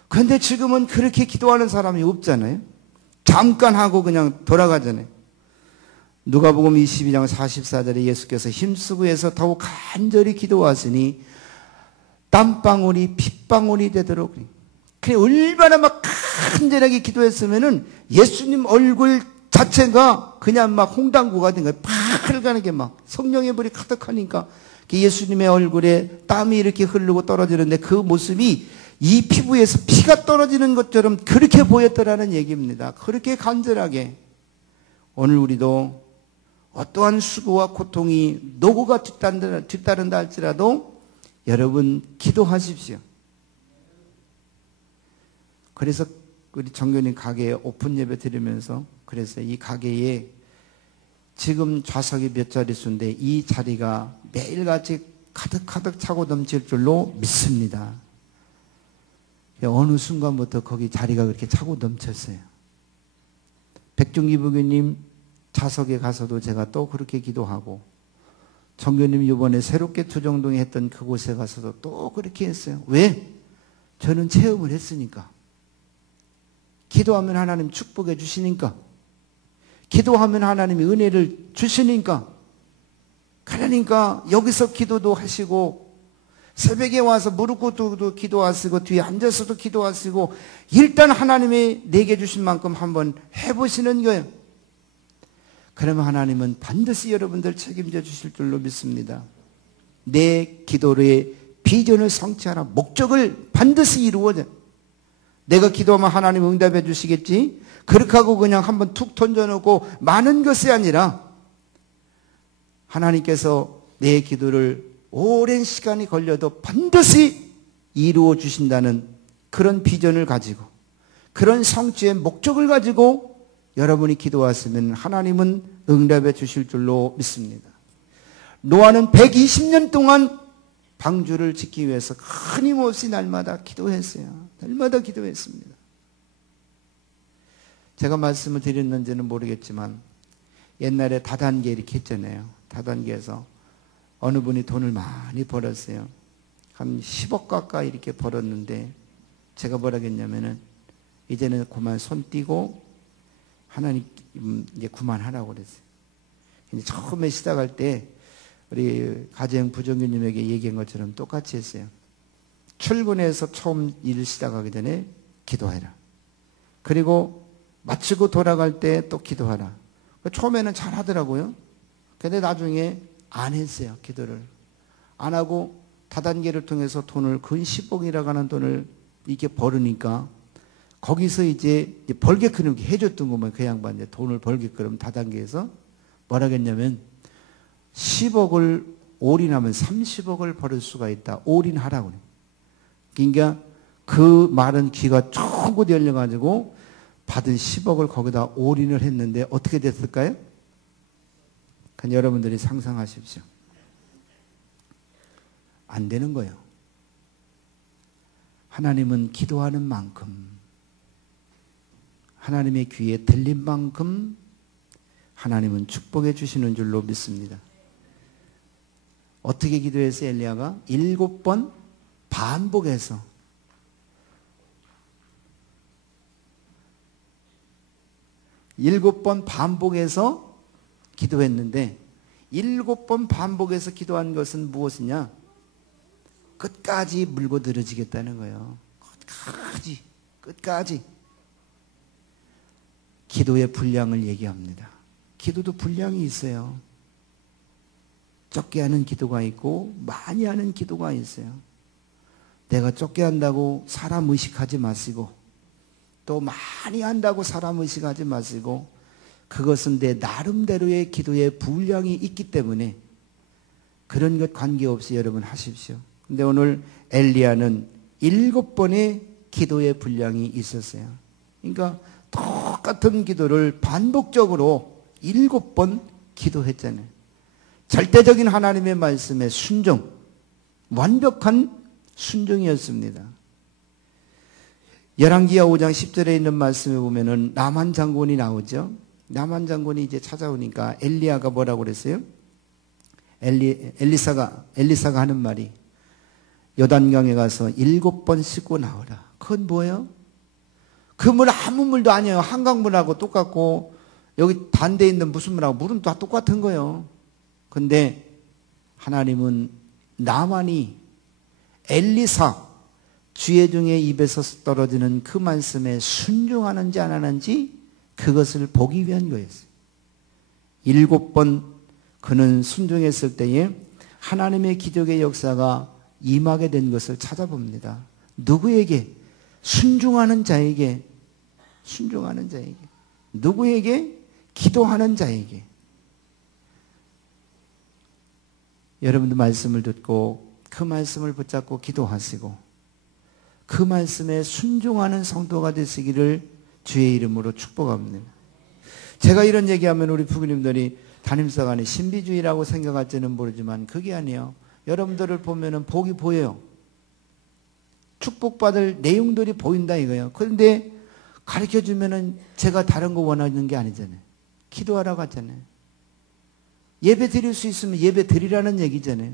그런데 지금은 그렇게 기도하는 사람이 없잖아요. 잠깐 하고 그냥 돌아가잖아요. 누가복음 22장 44절에 예수께서 힘쓰고 해서 더욱 간절히 기도하시니 땀방울이 핏방울이 되도록. 그래 얼마나 막 간절하게 기도했으면은 예수님 얼굴 자체가 그냥 막 홍당구가 된 거예요. 파랗게 막 성령의 불이 가득하니까 예수님의 얼굴에 땀이 이렇게 흐르고 떨어지는데 그 모습이 이 피부에서 피가 떨어지는 것처럼 그렇게 보였더라는 얘기입니다. 그렇게 간절하게. 오늘 우리도 어떠한 수고와 고통이 노고가 뒤따른다 할지라도 여러분 기도하십시오. 그래서 우리 정교님 가게에 오픈 예배 드리면서 그래서 이 가게에 지금 좌석이 몇 자릿수인데 이 자리가 매일같이 가득 차고 넘칠 줄로 믿습니다. 어느 순간부터 거기 자리가 그렇게 차고 넘쳤어요. 백중기 부교님 자석에 가서도 제가 또 그렇게 기도하고, 정교님 이번에 새롭게 투정동에 했던 그곳에 가서도 또 그렇게 했어요. 왜? 저는 체험을 했으니까. 기도하면 하나님 축복해 주시니까. 기도하면 하나님이 은혜를 주시니까. 그러니까 여기서 기도도 하시고, 새벽에 와서 무릎 꿇고도 기도하시고, 뒤에 앉아서도 기도하시고, 일단 하나님이 내게 주신 만큼 한번 해보시는 거예요. 그러면 하나님은 반드시 여러분들 책임져 주실 줄로 믿습니다. 내 기도의 비전을 성취하라. 목적을 반드시 이루어져. 내가 기도하면 하나님 응답해 주시겠지? 그렇게 하고 그냥 한번 툭 던져놓고 많은 것이 아니라, 하나님께서 내 기도를 오랜 시간이 걸려도 반드시 이루어 주신다는 그런 비전을 가지고, 그런 성취의 목적을 가지고 여러분이 기도하시면 하나님은 응답해 주실 줄로 믿습니다. 노아는 120년 동안 방주를 짓기 위해서 끊임없이 날마다 기도했어요. 날마다 기도했습니다. 제가 말씀을 드렸는지는 모르겠지만 옛날에 다단계 이렇게 했잖아요. 다단계에서 어느 분이 돈을 많이 벌었어요. 한 10억 가까이 이렇게 벌었는데 제가 뭐라 했냐면은 이제는 그만 손 띄고 하나님 이제 그만하라고 그랬어요. 근데 처음에 시작할 때 우리 가정 부정교님에게 얘기한 것처럼 똑같이 했어요. 출근해서 처음 일을 시작하기 전에 기도해라. 그리고 마치고 돌아갈 때 또 기도하라. 처음에는 잘 하더라고요. 근데 나중에 안 했어요. 기도를 안 하고 다단계를 통해서 돈을 근 10억이라고 하는 돈을 이렇게 벌으니까 거기서 이제 벌게끔 해줬던 거면 그 양반 이제 돈을 벌게끔 다단계에서 뭐라 했냐면 10억을 올인하면 30억을 벌을 수가 있다. 올인하라고 그래요. 그러니까 그 말은 귀가 쫑긋 열려가지고 받은 10억을 거기다 올인을 했는데 어떻게 됐을까요? 그냥 여러분들이 상상하십시오. 안 되는 거예요. 하나님은 기도하는 만큼, 하나님의 귀에 들린 만큼 하나님은 축복해 주시는 줄로 믿습니다. 어떻게 기도했어요? 엘리야가 7번 반복해서 7번 반복해서 기도했는데 7번 반복해서 기도한 것은 무엇이냐? 끝까지 물고 늘어지겠다는 거예요. 끝까지. 기도의 분량을 얘기합니다. 기도도 분량이 있어요. 적게 하는 기도가 있고 많이 하는 기도가 있어요. 내가 적게 한다고 사람 의식하지 마시고 또 많이 한다고 사람 의식하지 마시고 그것은 내 나름대로의 기도의 분량이 있기 때문에 그런 것 관계없이 여러분 하십시오. 근데 오늘 엘리야는 7번의 기도의 분량이 있었어요. 그러니까 똑같은 기도를 반복적으로 7번 기도했잖아요. 절대적인 하나님의 말씀에 순종, 완벽한 순종이었습니다. 열왕기하 5장 10절에 있는 말씀에 보면은 나만 장군이 나오죠. 나만 장군이 이제 찾아오니까 엘리야가 뭐라고 그랬어요? 엘리사가 하는 말이 요단강에 가서 7번 씻고 나오라. 그건 뭐예요? 그 물 아무 물도 아니에요. 한강물하고 똑같고 여기 단대에 있는 무슨 물하고 물은 다 똑같은 거예요. 근데 하나님은 나만이 엘리사 주의 중에 입에서 떨어지는 그 말씀에 순종하는지 안 하는지 그것을 보기 위한 거였어요. 7번 그는 순종했을 때에 하나님의 기적의 역사가 임하게 된 것을 찾아봅니다. 누구에게? 순종하는 자에게. 순종하는 자에게. 누구에게? 기도하는 자에게. 여러분들 말씀을 듣고 그 말씀을 붙잡고 기도하시고 그 말씀에 순종하는 성도가 되시기를 주의 이름으로 축복합니다. 제가 이런 얘기하면 우리 부모님들이 담임사관이 신비주의라고 생각할지는 모르지만 그게 아니에요. 여러분들을 보면은 복이 보여요. 축복받을 내용들이 보인다 이거예요. 그런데 가르쳐 주면은 제가 다른 거 원하는 게 아니잖아요. 기도하라고 하잖아요. 예배 드릴 수 있으면 예배 드리라는 얘기잖아요.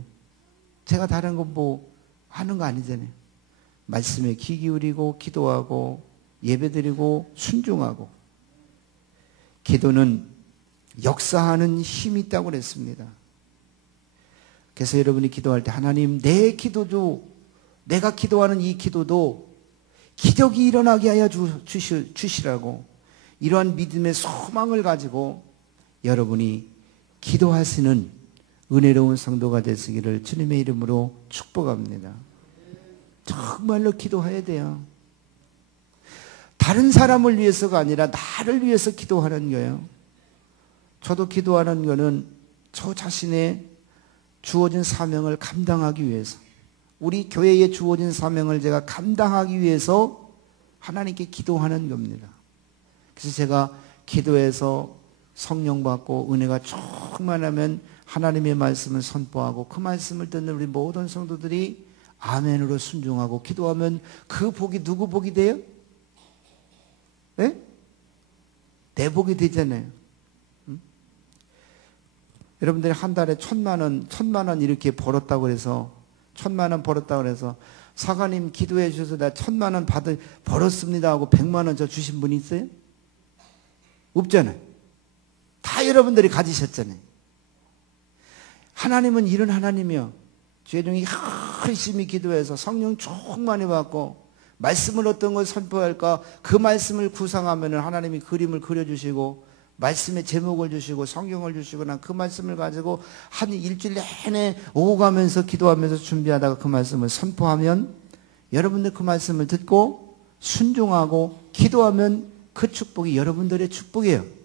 제가 다른 거 뭐 하는 거 아니잖아요. 말씀에 귀 기울이고 기도하고 예배 드리고 순종하고. 기도는 역사하는 힘이 있다고 그랬습니다. 그래서 여러분이 기도할 때 하나님 내 기도도 내가 기도하는 이 기도도 기적이 일어나게 하여 주시라고 이러한 믿음의 소망을 가지고 여러분이 기도하시는 은혜로운 성도가 되시기를 주님의 이름으로 축복합니다. 정말로 기도해야 돼요. 다른 사람을 위해서가 아니라 나를 위해서 기도하는 거예요. 저도 기도하는 거는 저 자신의 주어진 사명을 감당하기 위해서, 우리 교회에 주어진 사명을 제가 감당하기 위해서 하나님께 기도하는 겁니다. 그래서 제가 기도해서 성령 받고 은혜가 충만하면 하나님의 말씀을 선포하고 그 말씀을 듣는 우리 모든 성도들이 아멘으로 순종하고 기도하면 그 복이 누구 복이 돼요? 네? 내 복이 되잖아요. 응? 여러분들이 한 달에 1,000만 원 이렇게 벌었다고 해서 1,000만 원 벌었다고 해서 사관님 기도해 주셔서 나 1,000만 원 벌었습니다 하고 100만 원 저 주신 분이 있어요? 없잖아요. 다 여러분들이 가지셨잖아요. 하나님은 이런 하나님이요. 죄종이 열심히 기도해서 성령 충만히 받고 말씀을 어떤 걸 선포할까 그 말씀을 구상하면 하나님이 그림을 그려주시고 말씀의 제목을 주시고 성경을 주시고 난 그 말씀을 가지고 한 일주일 내내 오가면서 기도하면서 준비하다가 그 말씀을 선포하면 여러분들 그 말씀을 듣고 순종하고 기도하면 그 축복이 여러분들의 축복이에요.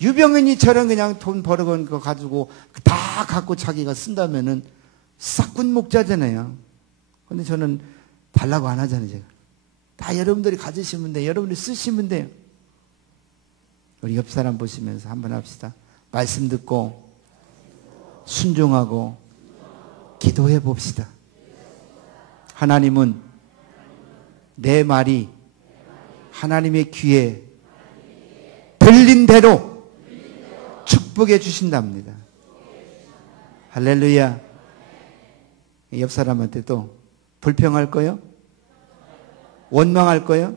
유병인이처럼 그냥 돈 벌어간 거 가지고 다 갖고 자기가 쓴다면은 싹군 목자잖아요. 근데 저는 달라고 안 하잖아요, 제가. 다 여러분들이 가지시면 돼요. 여러분들이 쓰시면 돼요. 우리 옆 사람 보시면서 한번 합시다. 말씀 듣고 순종하고 기도해 봅시다. 하나님은 내 말이 하나님의 귀에 들린 대로 축복해 주신답니다. 할렐루야. 옆 사람한테 또 불평할 거요? 원망할 거요?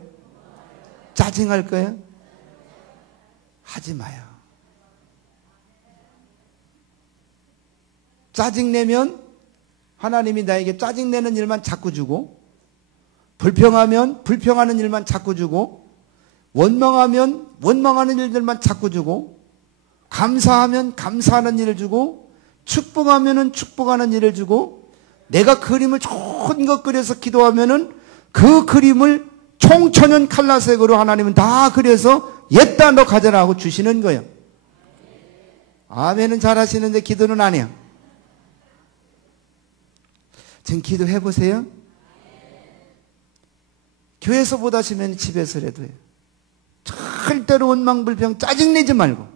짜증할 거요? 하지 마요. 짜증내면 하나님이 나에게 짜증내는 일만 자꾸 주고, 불평하면 불평하는 일만 자꾸 주고, 원망하면 원망하는 일들만 자꾸 주고, 감사하면 감사하는 일을 주고, 축복하면은 축복하는 일을 주고, 내가 그림을 좋은 거 그려서 기도하면은 그 그림을 총천연 칼라색으로 하나님은 다 그려서 옛다 너 가져라 하고 주시는 거예요. 아멘은 잘 하시는데 기도는 안 해요. 지금 기도해 보세요. 교회에서 못 하시면 집에서라도 해요. 절대로 원망불평 짜증내지 말고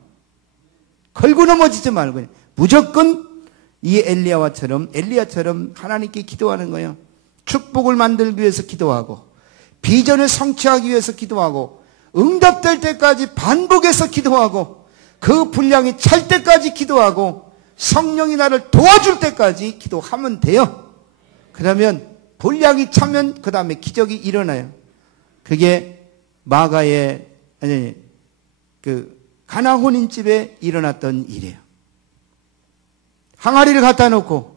걸고 넘어지지 말고 무조건 이 엘리야처럼 하나님께 기도하는 거예요. 축복을 만들기 위해서 기도하고 비전을 성취하기 위해서 기도하고 응답될 때까지 반복해서 기도하고 그 분량이 찰 때까지 기도하고 성령이 나를 도와줄 때까지 기도하면 돼요. 그러면 분량이 차면 그 다음에 기적이 일어나요. 그게 마가의 가나 혼인집에 일어났던 일이에요. 항아리를 갖다 놓고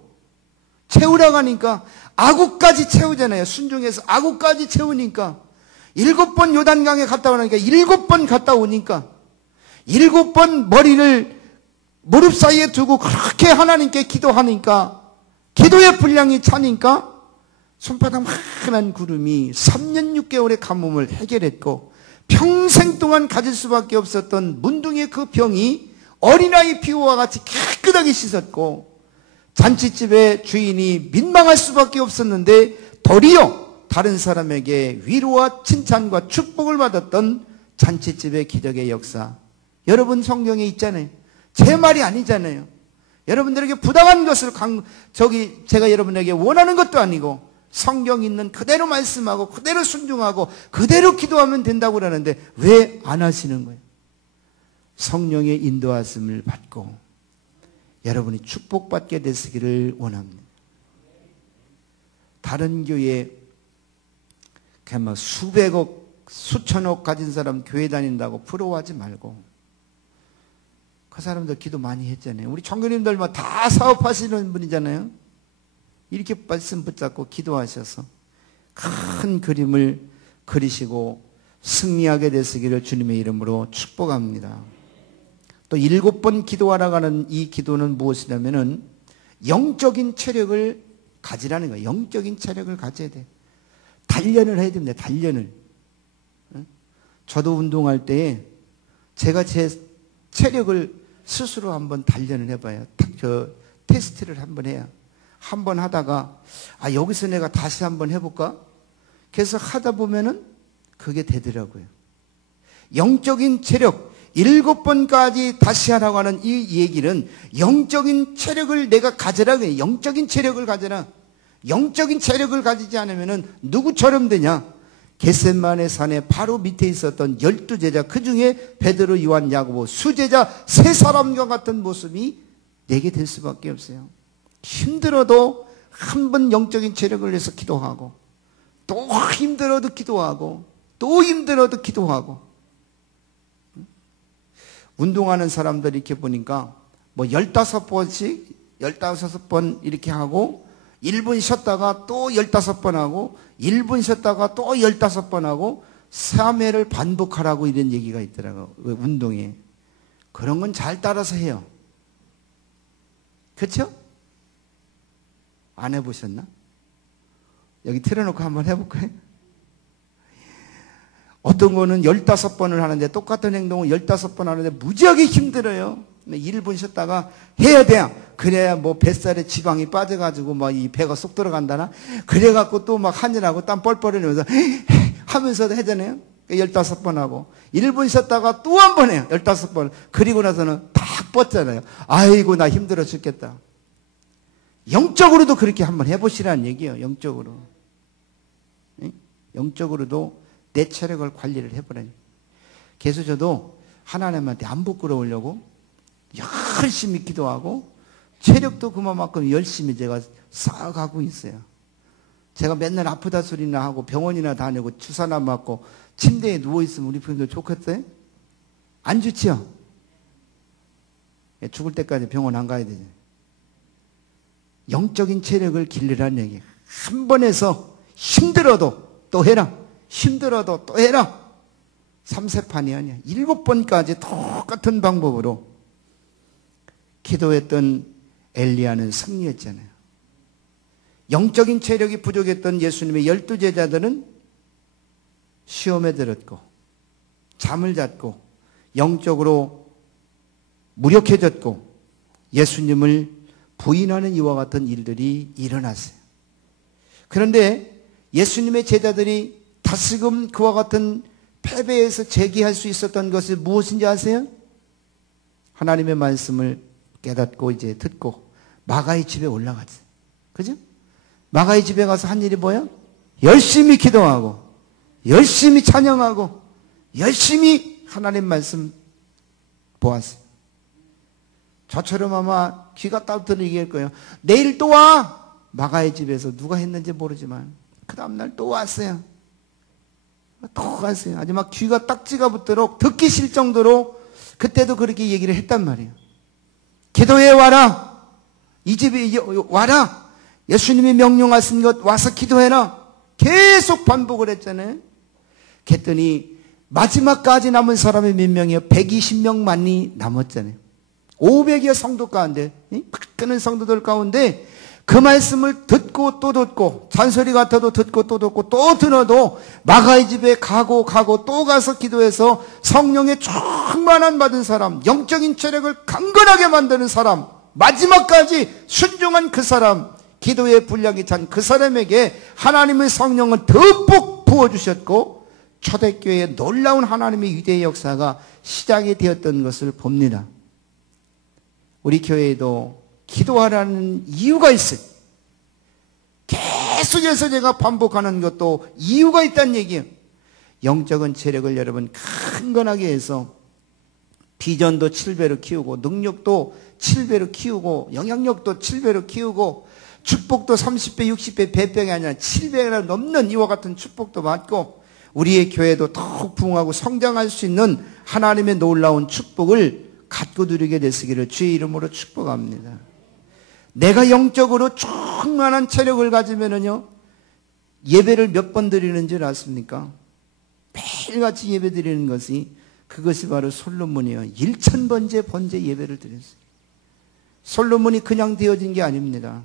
채우라고 하니까 아구까지 채우잖아요. 순종해서 아구까지 채우니까 7번 요단강에 갔다 오니까 7번 갔다 오니까 7번 머리를 무릎 사이에 두고 그렇게 하나님께 기도하니까 기도의 분량이 차니까 손바닥만한 구름이 3년 6개월의 가뭄을 해결했고 평생 동안 가질 수밖에 없었던 문둥이의 그 병이 어린아이 피부와 같이 깨끗하게 씻었고 잔치집의 주인이 민망할 수밖에 없었는데 도리어 다른 사람에게 위로와 칭찬과 축복을 받았던 잔치집의 기적의 역사. 여러분 성경에 있잖아요. 제 말이 아니잖아요. 여러분들에게 부당한 것을 제가 여러분에게 원하는 것도 아니고 성경 있는 그대로 말씀하고 그대로 순종하고 그대로 기도하면 된다고 그러는데 왜 안 하시는 거예요? 성령의 인도하심을 받고 여러분이 축복받게 되시기를 원합니다. 다른 교회 그냥 수백억 수천억 가진 사람 교회 다닌다고 부러워하지 말고, 그 사람들 기도 많이 했잖아요. 우리 청교님들 다 사업하시는 분이잖아요. 이렇게 말씀 붙잡고 기도하셔서 큰 그림을 그리시고 승리하게 되시기를 주님의 이름으로 축복합니다. 또 7번 기도하러 가는 이 기도는 무엇이냐면은 영적인 체력을 가지라는 거예요. 영적인 체력을 가져야 돼. 단련을 해야 됩니다. 단련을. 저도 운동할 때 제가 제 체력을 스스로 한번 단련을 해봐요. 테스트를 한번 해야. 한번 하다가 여기서 내가 다시 한번 해볼까? 그래서 하다 보면은 그게 되더라고요. 영적인 체력 7번까지 다시 하라고 하는 이 얘기는 영적인 체력을 내가 가져라. 영적인 체력을 가져라. 영적인 체력을 가지지 않으면은 누구처럼 되냐? 겟세마네 산에 바로 밑에 있었던 12제자, 그 중에 베드로, 요한, 야고보, 수제자 3사람과 같은 모습이 내게 될 수밖에 없어요. 힘들어도 한 번 영적인 체력을 내서 기도하고, 또 힘들어도 기도하고, 또 힘들어도 기도하고. 운동하는 사람들 이렇게 보니까 15번씩 15번 이렇게 하고 1분 쉬었다가 또 15번 하고 1분 쉬었다가 또 15번 하고 3회를 반복하라고 이런 얘기가 있더라고요. 운동에. 그런 건 잘 따라서 해요. 그렇죠? 안 해보셨나? 여기 틀어놓고 한번 해볼까요? 어떤 거는 15번을 하는데, 똑같은 행동을 15번 하는데 무지하게 힘들어요. 1분 쉬었다가 해야 돼요. 그래야 뱃살에 지방이 빠져가지고 이 배가 쏙 들어간다나? 그래갖고 또 한일하고 땀 뻘뻘 흘리면서 하면서도 하잖아요. 15번 하고 1분 쉬었다가 또 한 번 해요. 15번. 그리고 나서는 딱 뻗잖아요. 아이고 나 힘들어 죽겠다. 영적으로도 그렇게 한번 해보시라는 얘기예요. 영적으로. 영적으로도 내 체력을 관리를 해보라니. 그래서 저도 하나님한테 안 부끄러우려고 열심히 기도하고 체력도 그만큼 열심히 제가 쌓아가고 있어요. 제가 맨날 아프다 소리나 하고 병원이나 다니고 주사나 맞고 침대에 누워있으면 우리 부모님들 좋겠어요? 안 좋지요? 죽을 때까지 병원 안 가야 되죠. 영적인 체력을 기르라는 얘기. 한 번 해서 힘들어도 또 해라. 힘들어도 또 해라. 3세판이 아니야. 7번까지 똑같은 방법으로 기도했던 엘리야는 승리했잖아요. 영적인 체력이 부족했던 예수님의 12제자들은 시험에 들었고 잠을 잤고 영적으로 무력해졌고 예수님을 부인하는 이와 같은 일들이 일어났어요. 그런데 예수님의 제자들이 다시금 그와 같은 패배에서 재기할 수 있었던 것이 무엇인지 아세요? 하나님의 말씀을 깨닫고 이제 듣고 마가의 집에 올라갔어요. 그죠? 마가의 집에 가서 한 일이 뭐야? 열심히 기도하고 열심히 찬양하고 열심히 하나님 말씀 보았어요. 저처럼 아마 귀가 따뜻하게 얘기할 거예요. 내일 또 와! 마가의 집에서 누가 했는지 모르지만 그 다음날 또 왔어요. 또 왔어요. 아주 막 귀가 딱지가 붙도록 듣기 싫을 정도로 그때도 그렇게 얘기를 했단 말이에요. 기도해 와라. 이 집에 와라. 예수님이 명령하신 것 와서 기도해라. 계속 반복을 했잖아요. 그랬더니 마지막까지 남은 사람이 몇 명이요? 120명만이 남았잖아요. 500여 성도 가운데, 크는 성도들 가운데 그 말씀을 듣고 또 듣고 잔소리 같아도 듣고 또 듣고 또 들어도 마가의 집에 가고 또 가서 기도해서 성령의 충만한 받은 사람, 영적인 체력을 강건하게 만드는 사람, 마지막까지 순종한 그 사람, 기도의 분량이 찬 그 사람에게 하나님의 성령은 듬뿍 부어주셨고 초대교회의 놀라운 하나님의 위대의 역사가 시작이 되었던 것을 봅니다. 우리 교회에도 기도하라는 이유가 있어요. 계속해서 제가 반복하는 것도 이유가 있다는 얘기예요. 영적인 체력을 여러분 강건하게 해서 비전도 7배로 키우고 능력도 7배로 키우고 영향력도 7배로 키우고 축복도 30배, 60배, 100배가 아니라 7배가 넘는 이와 같은 축복도 받고 우리의 교회도 더욱 부흥하고 성장할 수 있는 하나님의 놀라운 축복을 갖고 누리게 되시기를 주의 이름으로 축복합니다. 내가 영적으로 충만한 체력을 가지면은요, 예배를 몇 번 드리는 줄 아십니까? 매일같이 예배 드리는 것이 그것이 바로 솔로몬이요. 1000번째 번제 예배를 드렸어요. 솔로몬이 그냥 되어진 게 아닙니다.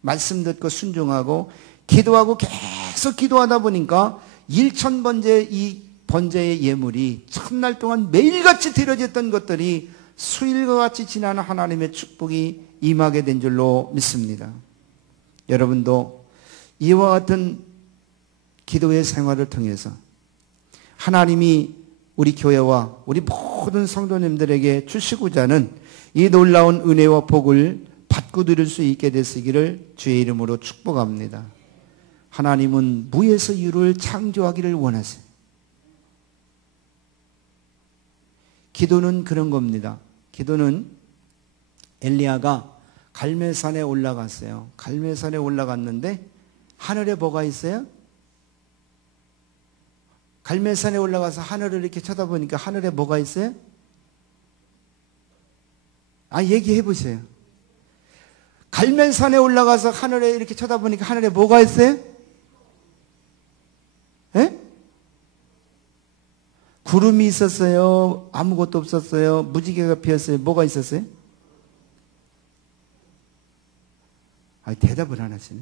말씀 듣고 순종하고 기도하고 계속 기도하다 보니까 1000번째 이 번제의 예물이 첫날 동안 매일같이 드려졌던 것들이 수일과 같이 지나는 하나님의 축복이 임하게 된 줄로 믿습니다. 여러분도 이와 같은 기도의 생활을 통해서 하나님이 우리 교회와 우리 모든 성도님들에게 주시고자 하는 이 놀라운 은혜와 복을 받고 드릴 수 있게 되시기를 주의 이름으로 축복합니다. 하나님은 무에서 유를 창조하기를 원하세요. 기도는 그런 겁니다. 기도는 엘리야가 갈멜산에 올라갔어요. 갈멜산에 올라갔는데 하늘에 뭐가 있어요? 갈멜산에 올라가서 하늘을 이렇게 쳐다보니까 하늘에 뭐가 있어요? 얘기해 보세요. 갈멜산에 올라가서 하늘에 이렇게 쳐다보니까 하늘에 뭐가 있어요? 예? 구름이 있었어요? 아무것도 없었어요? 무지개가 피었어요? 뭐가 있었어요? 대답을 안 하시네.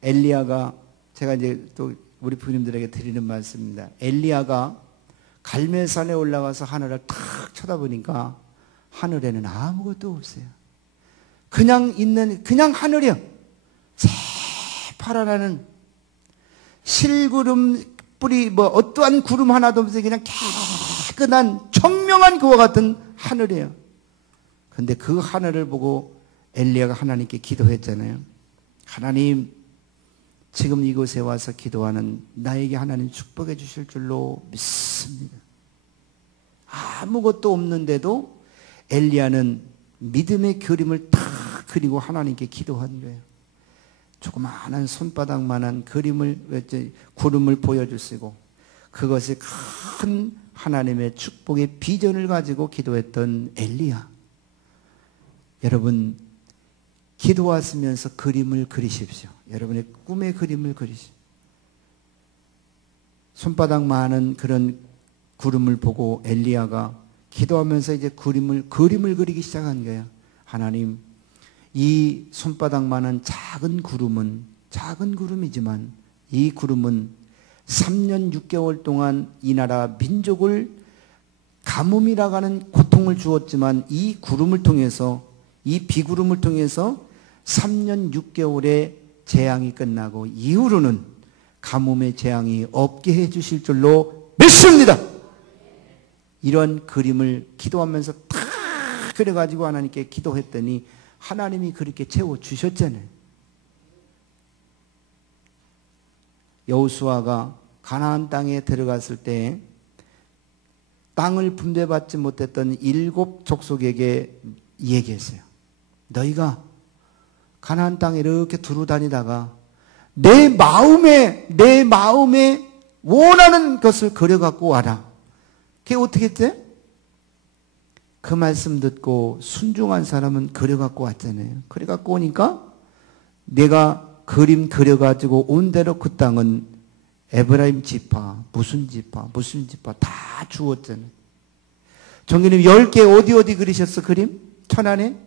엘리야가, 제가 이제 또 우리 부모님들에게 드리는 말씀입니다. 엘리야가 갈멜산에 올라가서 하늘을 탁 쳐다보니까 하늘에는 아무것도 없어요. 그냥 하늘이요. 새파랗는 실구름 뿌리, 어떠한 구름 하나도 없어요. 그냥 깨끗한 청명한 그와 같은 하늘이에요. 근데 그 하늘을 보고 엘리야가 하나님께 기도했잖아요. 하나님, 지금 이곳에 와서 기도하는 나에게 하나님 축복해 주실 줄로 믿습니다. 아무것도 없는데도 엘리야는 믿음의 그림을 탁 그리고 하나님께 기도한 거예요. 조그마한 손바닥만한 구름을 보여주시고 그것이 큰 하나님의 축복의 비전을 가지고 기도했던 엘리야. 여러분, 기도하시면서 그림을 그리십시오. 여러분의 꿈의 그림을 그리십시오. 손바닥만한 그런 구름을 보고 엘리야가 기도하면서 이제 그림을 그리기 시작한 거예요. 하나님, 이 손바닥만한 작은 구름이지만 이 구름은 3년 6개월 동안 이 나라 민족을 가뭄이라고 하는 고통을 주었지만 이 구름을 통해서, 이 비구름을 통해서 3년 6개월의 재앙이 끝나고 이후로는 가뭄의 재앙이 없게 해주실 줄로 믿습니다. 이런 그림을 기도하면서 다 그려가지고 하나님께 기도했더니 하나님이 그렇게 채워주셨잖아요. 여호수아가 가나안 땅에 들어갔을 때 땅을 분배받지 못했던 7 족속에게 얘기했어요. 너희가 가나안 땅에 이렇게 두루 다니다가 내 마음에 원하는 것을 그려갖고 와라. 그게 어떻게 했대? 그 말씀 듣고 순종한 사람은 그려갖고 왔잖아요. 그래갖고 오니까 내가 그림 그려가지고 온 대로 그 땅은 에브라임 지파, 무슨 지파 다 주었잖아요. 정규님 10개 어디 그리셨어? 그림? 천안에?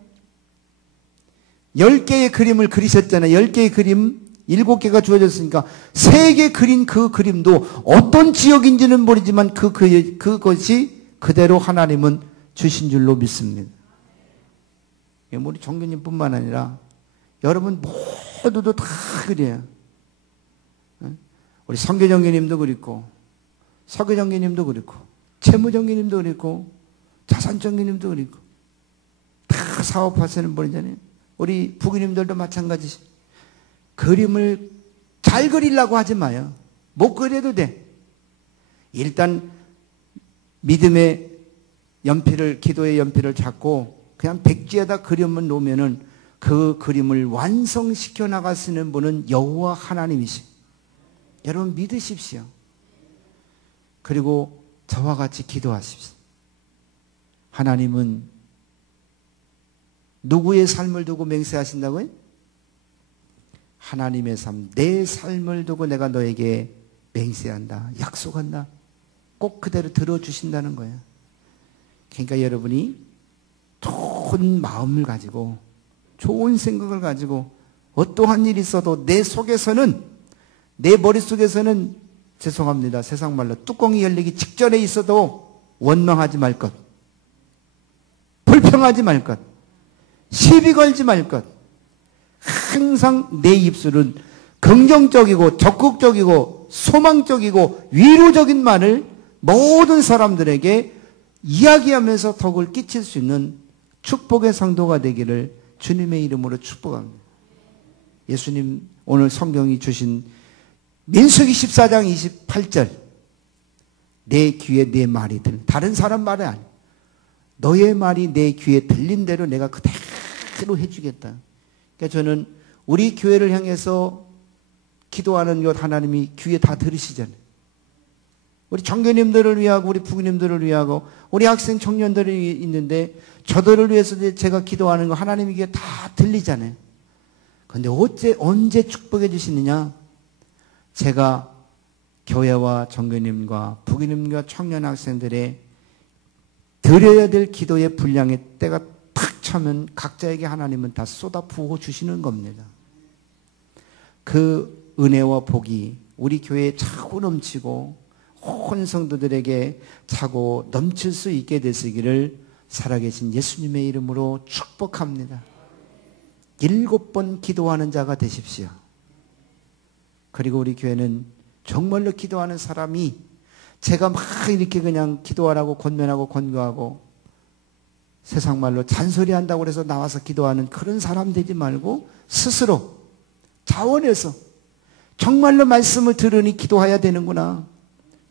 10개의 그림을 그리셨잖아요. 10개의 그림 7개가 주어졌으니까 3개 그린 그 그림도 어떤 지역인지는 모르지만 그것이 그대로 하나님은 주신 줄로 믿습니다. 우리 정규님뿐만 아니라 여러분 모두도 다 그래요. 우리 성교정교님도 그렇고 서교정교님도 그렇고 채무정교님도 그렇고 자산정교님도 그렇고 다 사업하시는 분이잖아요. 우리 부교님들도 마찬가지죠. 그림을 잘 그리려고 하지 마요. 못 그려도 돼. 일단 믿음의 연필을, 기도의 연필을 잡고 그냥 백지에다 그림을 놓으면은 그 그림을 완성시켜 나가시는 분은 여호와 하나님이시. 여러분 믿으십시오. 그리고 저와 같이 기도하십시오. 하나님은 누구의 삶을 두고 맹세하신다고요? 하나님의 삶, 내 삶을 두고 내가 너에게 맹세한다, 약속한다. 꼭 그대로 들어주신다는 거예요. 그러니까 여러분이 좋은 마음을 가지고 좋은 생각을 가지고 어떠한 일이 있어도 내 속에서는, 내 머릿속에서는, 죄송합니다, 세상말로 뚜껑이 열리기 직전에 있어도 원망하지 말 것, 불평하지 말 것, 시비 걸지 말 것. 항상 내 입술은 긍정적이고 적극적이고 소망적이고 위로적인 말을 모든 사람들에게 이야기하면서 덕을 끼칠 수 있는 축복의 성도가 되기를 주님의 이름으로 축복합니다. 예수님 오늘 성경이 주신 민수기 14장 28절, 내 귀에 내 말이 들린, 다른 사람 말이 아니야. 너의 말이 내 귀에 들린 대로 내가 그대로 해주겠다. 그러니까 저는 우리 교회를 향해서 기도하는 것 하나님이 귀에 다 들으시잖아요. 우리 청교님들을 위하고 우리 부교님들을 위하고 우리 학생 청년들이 있는데 저들을 위해서 제가 기도하는 거 하나님 귀에 다 들리잖아요. 그런데 언제 축복해 주시느냐? 제가 교회와 청교님과 부교님과 청년 학생들의 드려야 될 기도의 분량의 때가 탁 차면 각자에게 하나님은 다 쏟아 부어 주시는 겁니다. 그 은혜와 복이 우리 교회에 차고 넘치고 온 성도들에게 차고 넘칠 수 있게 되시기를 살아계신 예수님의 이름으로 축복합니다. 7번 기도하는 자가 되십시오. 그리고 우리 교회는 정말로 기도하는 사람이, 제가 막 이렇게 그냥 기도하라고 권면하고 권고하고 세상 말로 잔소리한다고 해서 나와서 기도하는 그런 사람 되지 말고 스스로 자원해서 정말로 말씀을 들으니 기도해야 되는구나,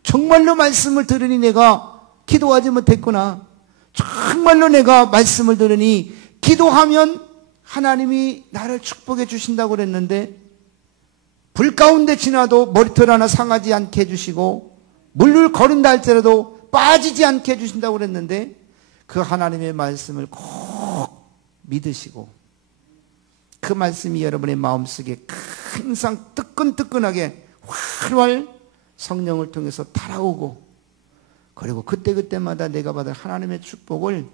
정말로 말씀을 들으니 내가 기도하지 못했구나, 정말로 내가 말씀을 들으니 기도하면 하나님이 나를 축복해 주신다고 그랬는데 불 가운데 지나도 머리털 하나 상하지 않게 해주시고 물을 거른다 할지라도 빠지지 않게 해주신다고 그랬는데 그 하나님의 말씀을 꼭 믿으시고 그 말씀이 여러분의 마음속에 항상 뜨끈뜨끈하게 활활 성령을 통해서 달아오고, 그리고 그때그때마다 내가 받을 하나님의 축복을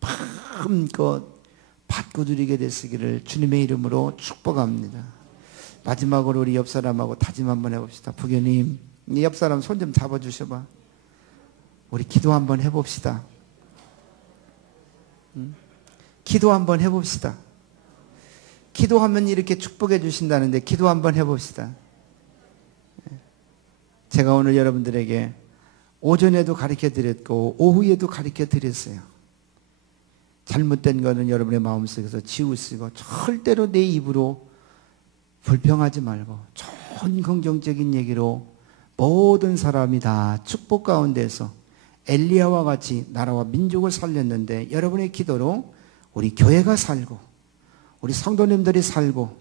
마음껏 받고 누리게 되시기를 주님의 이름으로 축복합니다. 마지막으로 우리 옆사람하고 다짐 한번 해봅시다. 부교님, 옆사람 손 좀 잡아주셔봐. 우리 기도 한번 해봅시다. 기도 한번 해봅시다. 기도하면 이렇게 축복해 주신다는데 기도 한번 해봅시다. 제가 오늘 여러분들에게 오전에도 가르쳐 드렸고 오후에도 가르쳐 드렸어요. 잘못된 거는 여러분의 마음속에서 지우시고 절대로 내 입으로 불평하지 말고 좋은 긍정적인 얘기로 모든 사람이 다 축복 가운데서 엘리야와 같이 나라와 민족을 살렸는데 여러분의 기도로 우리 교회가 살고 우리 성도님들이 살고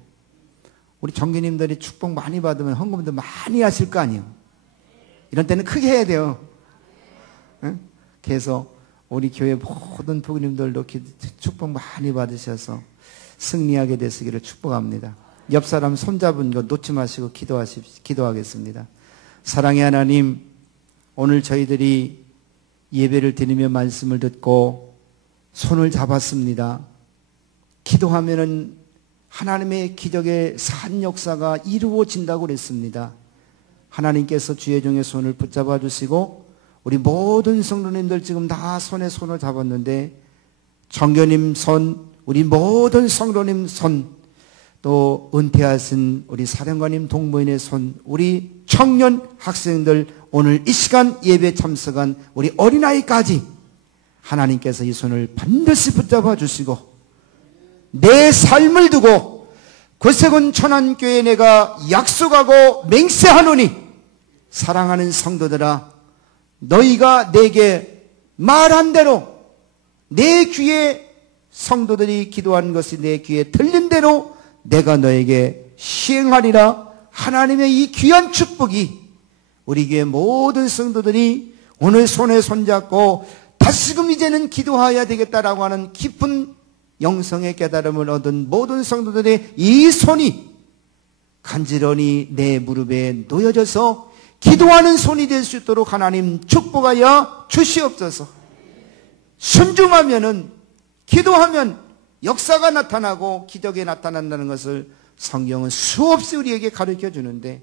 우리 정교님들이 축복 많이 받으면 헌금도 많이 하실 거 아니에요. 이런 때는 크게 해야 돼요. 응? 그래서 우리 교회 모든 부교님들도 축복 많이 받으셔서 승리하게 되시기를 축복합니다. 옆 사람 손잡은 거 놓지 마시고 기도하겠습니다. 사랑의 하나님, 오늘 저희들이 예배를 드리며 말씀을 듣고 손을 잡았습니다. 기도하면은 하나님의 기적의 산 역사가 이루어진다고 그랬습니다. 하나님께서 주의 종의 손을 붙잡아 주시고 우리 모든 성도님들 지금 다 손에 손을 잡았는데 정교님 손, 우리 모든 성도님 손, 또 은퇴하신 우리 사령관님 동부인의 손, 우리 청년 학생들 오늘 이 시간 예배 참석한 우리 어린아이까지 하나님께서 이 손을 반드시 붙잡아 주시고 내 삶을 두고 구세군 천안교회 내가 약속하고 맹세하노니 사랑하는 성도들아 너희가 내게 말한 대로 내 귀에 성도들이 기도한 것이 내 귀에 들린 대로 내가 너에게 시행하리라. 하나님의 이 귀한 축복이 우리 교회 모든 성도들이 오늘 손에 손잡고 다시금 이제는 기도해야 되겠다라고 하는 깊은 영성의 깨달음을 얻은 모든 성도들의 이 손이 간지런히 내 무릎에 놓여져서 기도하는 손이 될 수 있도록 하나님 축복하여 주시옵소서. 순종하면은 기도하면 역사가 나타나고 기적이 나타난다는 것을 성경은 수없이 우리에게 가르쳐 주는데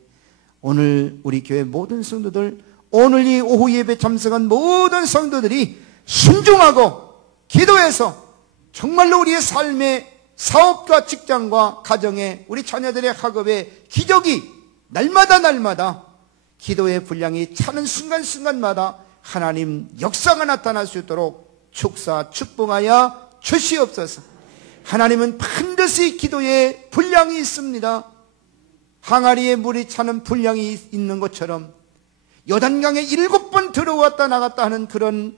오늘 우리 교회 모든 성도들 오늘 이 오후 예배 참석한 모든 성도들이 순종하고 기도해서 정말로 우리의 삶의 사업과 직장과 가정에 우리 자녀들의 학업에 기적이 날마다 기도의 분량이 차는 순간순간마다 하나님 역사가 나타날 수 있도록 축복하여 주시옵소서. 하나님은 반드시 기도에 분량이 있습니다. 항아리에 물이 차는 분량이 있는 것처럼 요단강에 7번 들어왔다 나갔다 하는 그런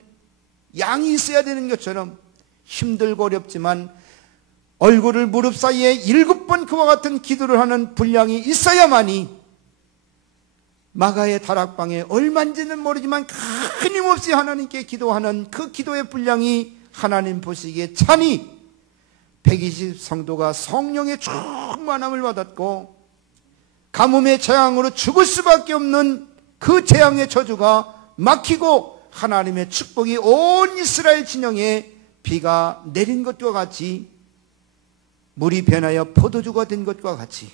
양이 있어야 되는 것처럼 힘들고 어렵지만 얼굴을 무릎 사이에 7번 그와 같은 기도를 하는 분량이 있어야만이 마가의 다락방에 얼마인지는 모르지만 끊임없이 하나님께 기도하는 그 기도의 분량이 하나님 보시기에 참이 120 성도가 성령의 충만함을 받았고 가뭄의 재앙으로 죽을 수밖에 없는 그 재앙의 저주가 막히고 하나님의 축복이 온 이스라엘 진영에 비가 내린 것과 같이 물이 변하여 포도주가 된 것과 같이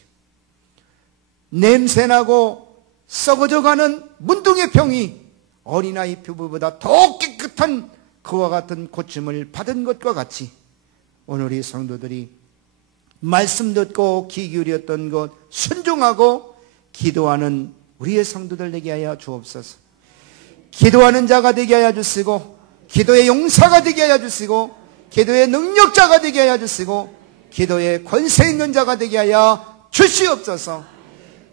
냄새나고 썩어져가는 문둥의 병이 어린아이 피부보다 더 깨끗한 그와 같은 고침을 받은 것과 같이 오늘 이 성도들이 말씀 듣고 귀 기울였던 것 순종하고 기도하는 우리의 성도들 되게 하여 주옵소서. 기도하는 자가 되게 하여 주시고 기도의 용사가 되게 하여 주시고 기도의 능력자가 되게 하여 주시고 기도의 권세 있는 자가 되게 하여 주시옵소서.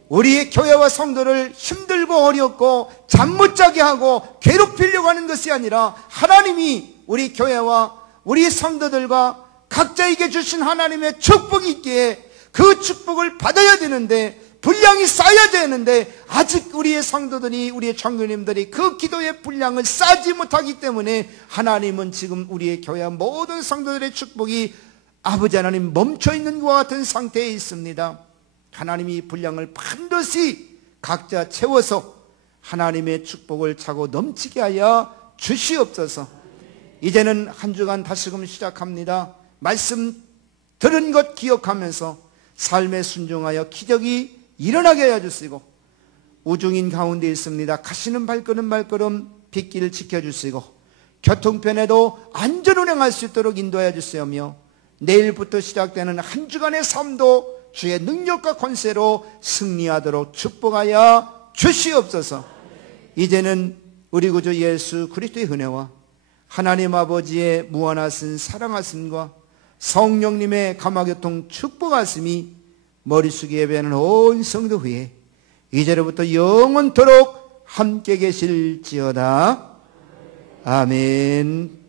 우리의 교회와 성도를 힘들고 어렵고 잠 못 자게 하고 괴롭히려고 하는 것이 아니라 하나님이 우리 교회와 우리 성도들과 각자에게 주신 하나님의 축복이 있기에 그 축복을 받아야 되는데 분량이 쌓여야 되는데 아직 우리의 성도들이 우리의 청교님들이 그 기도의 분량을 쌓지 못하기 때문에 하나님은 지금 우리의 교회와 모든 성도들의 축복이 아버지 하나님 멈춰있는 것과 같은 상태에 있습니다. 하나님이 이 분량을 반드시 각자 채워서 하나님의 축복을 차고 넘치게 하여 주시옵소서. 이제는 한 주간 다시금 시작합니다. 말씀 들은 것 기억하면서 삶에 순종하여 기적이 일어나게 하여 주시고 우중인 가운데 있습니다. 가시는 발걸음 빗길 지켜주시고 교통편에도 안전 운행할 수 있도록 인도하여 주시오며 내일부터 시작되는 한 주간의 삶도 주의 능력과 권세로 승리하도록 축복하여 주시옵소서. 이제는 우리 구주 예수 그리스도의 은혜와 하나님 아버지의 무한하신 사랑하심과 성령님의 감화교통 축복하심이 머릿속에 예배하는 온 성도 위에 이제로부터 영원토록 함께 계실지어다. 아멘.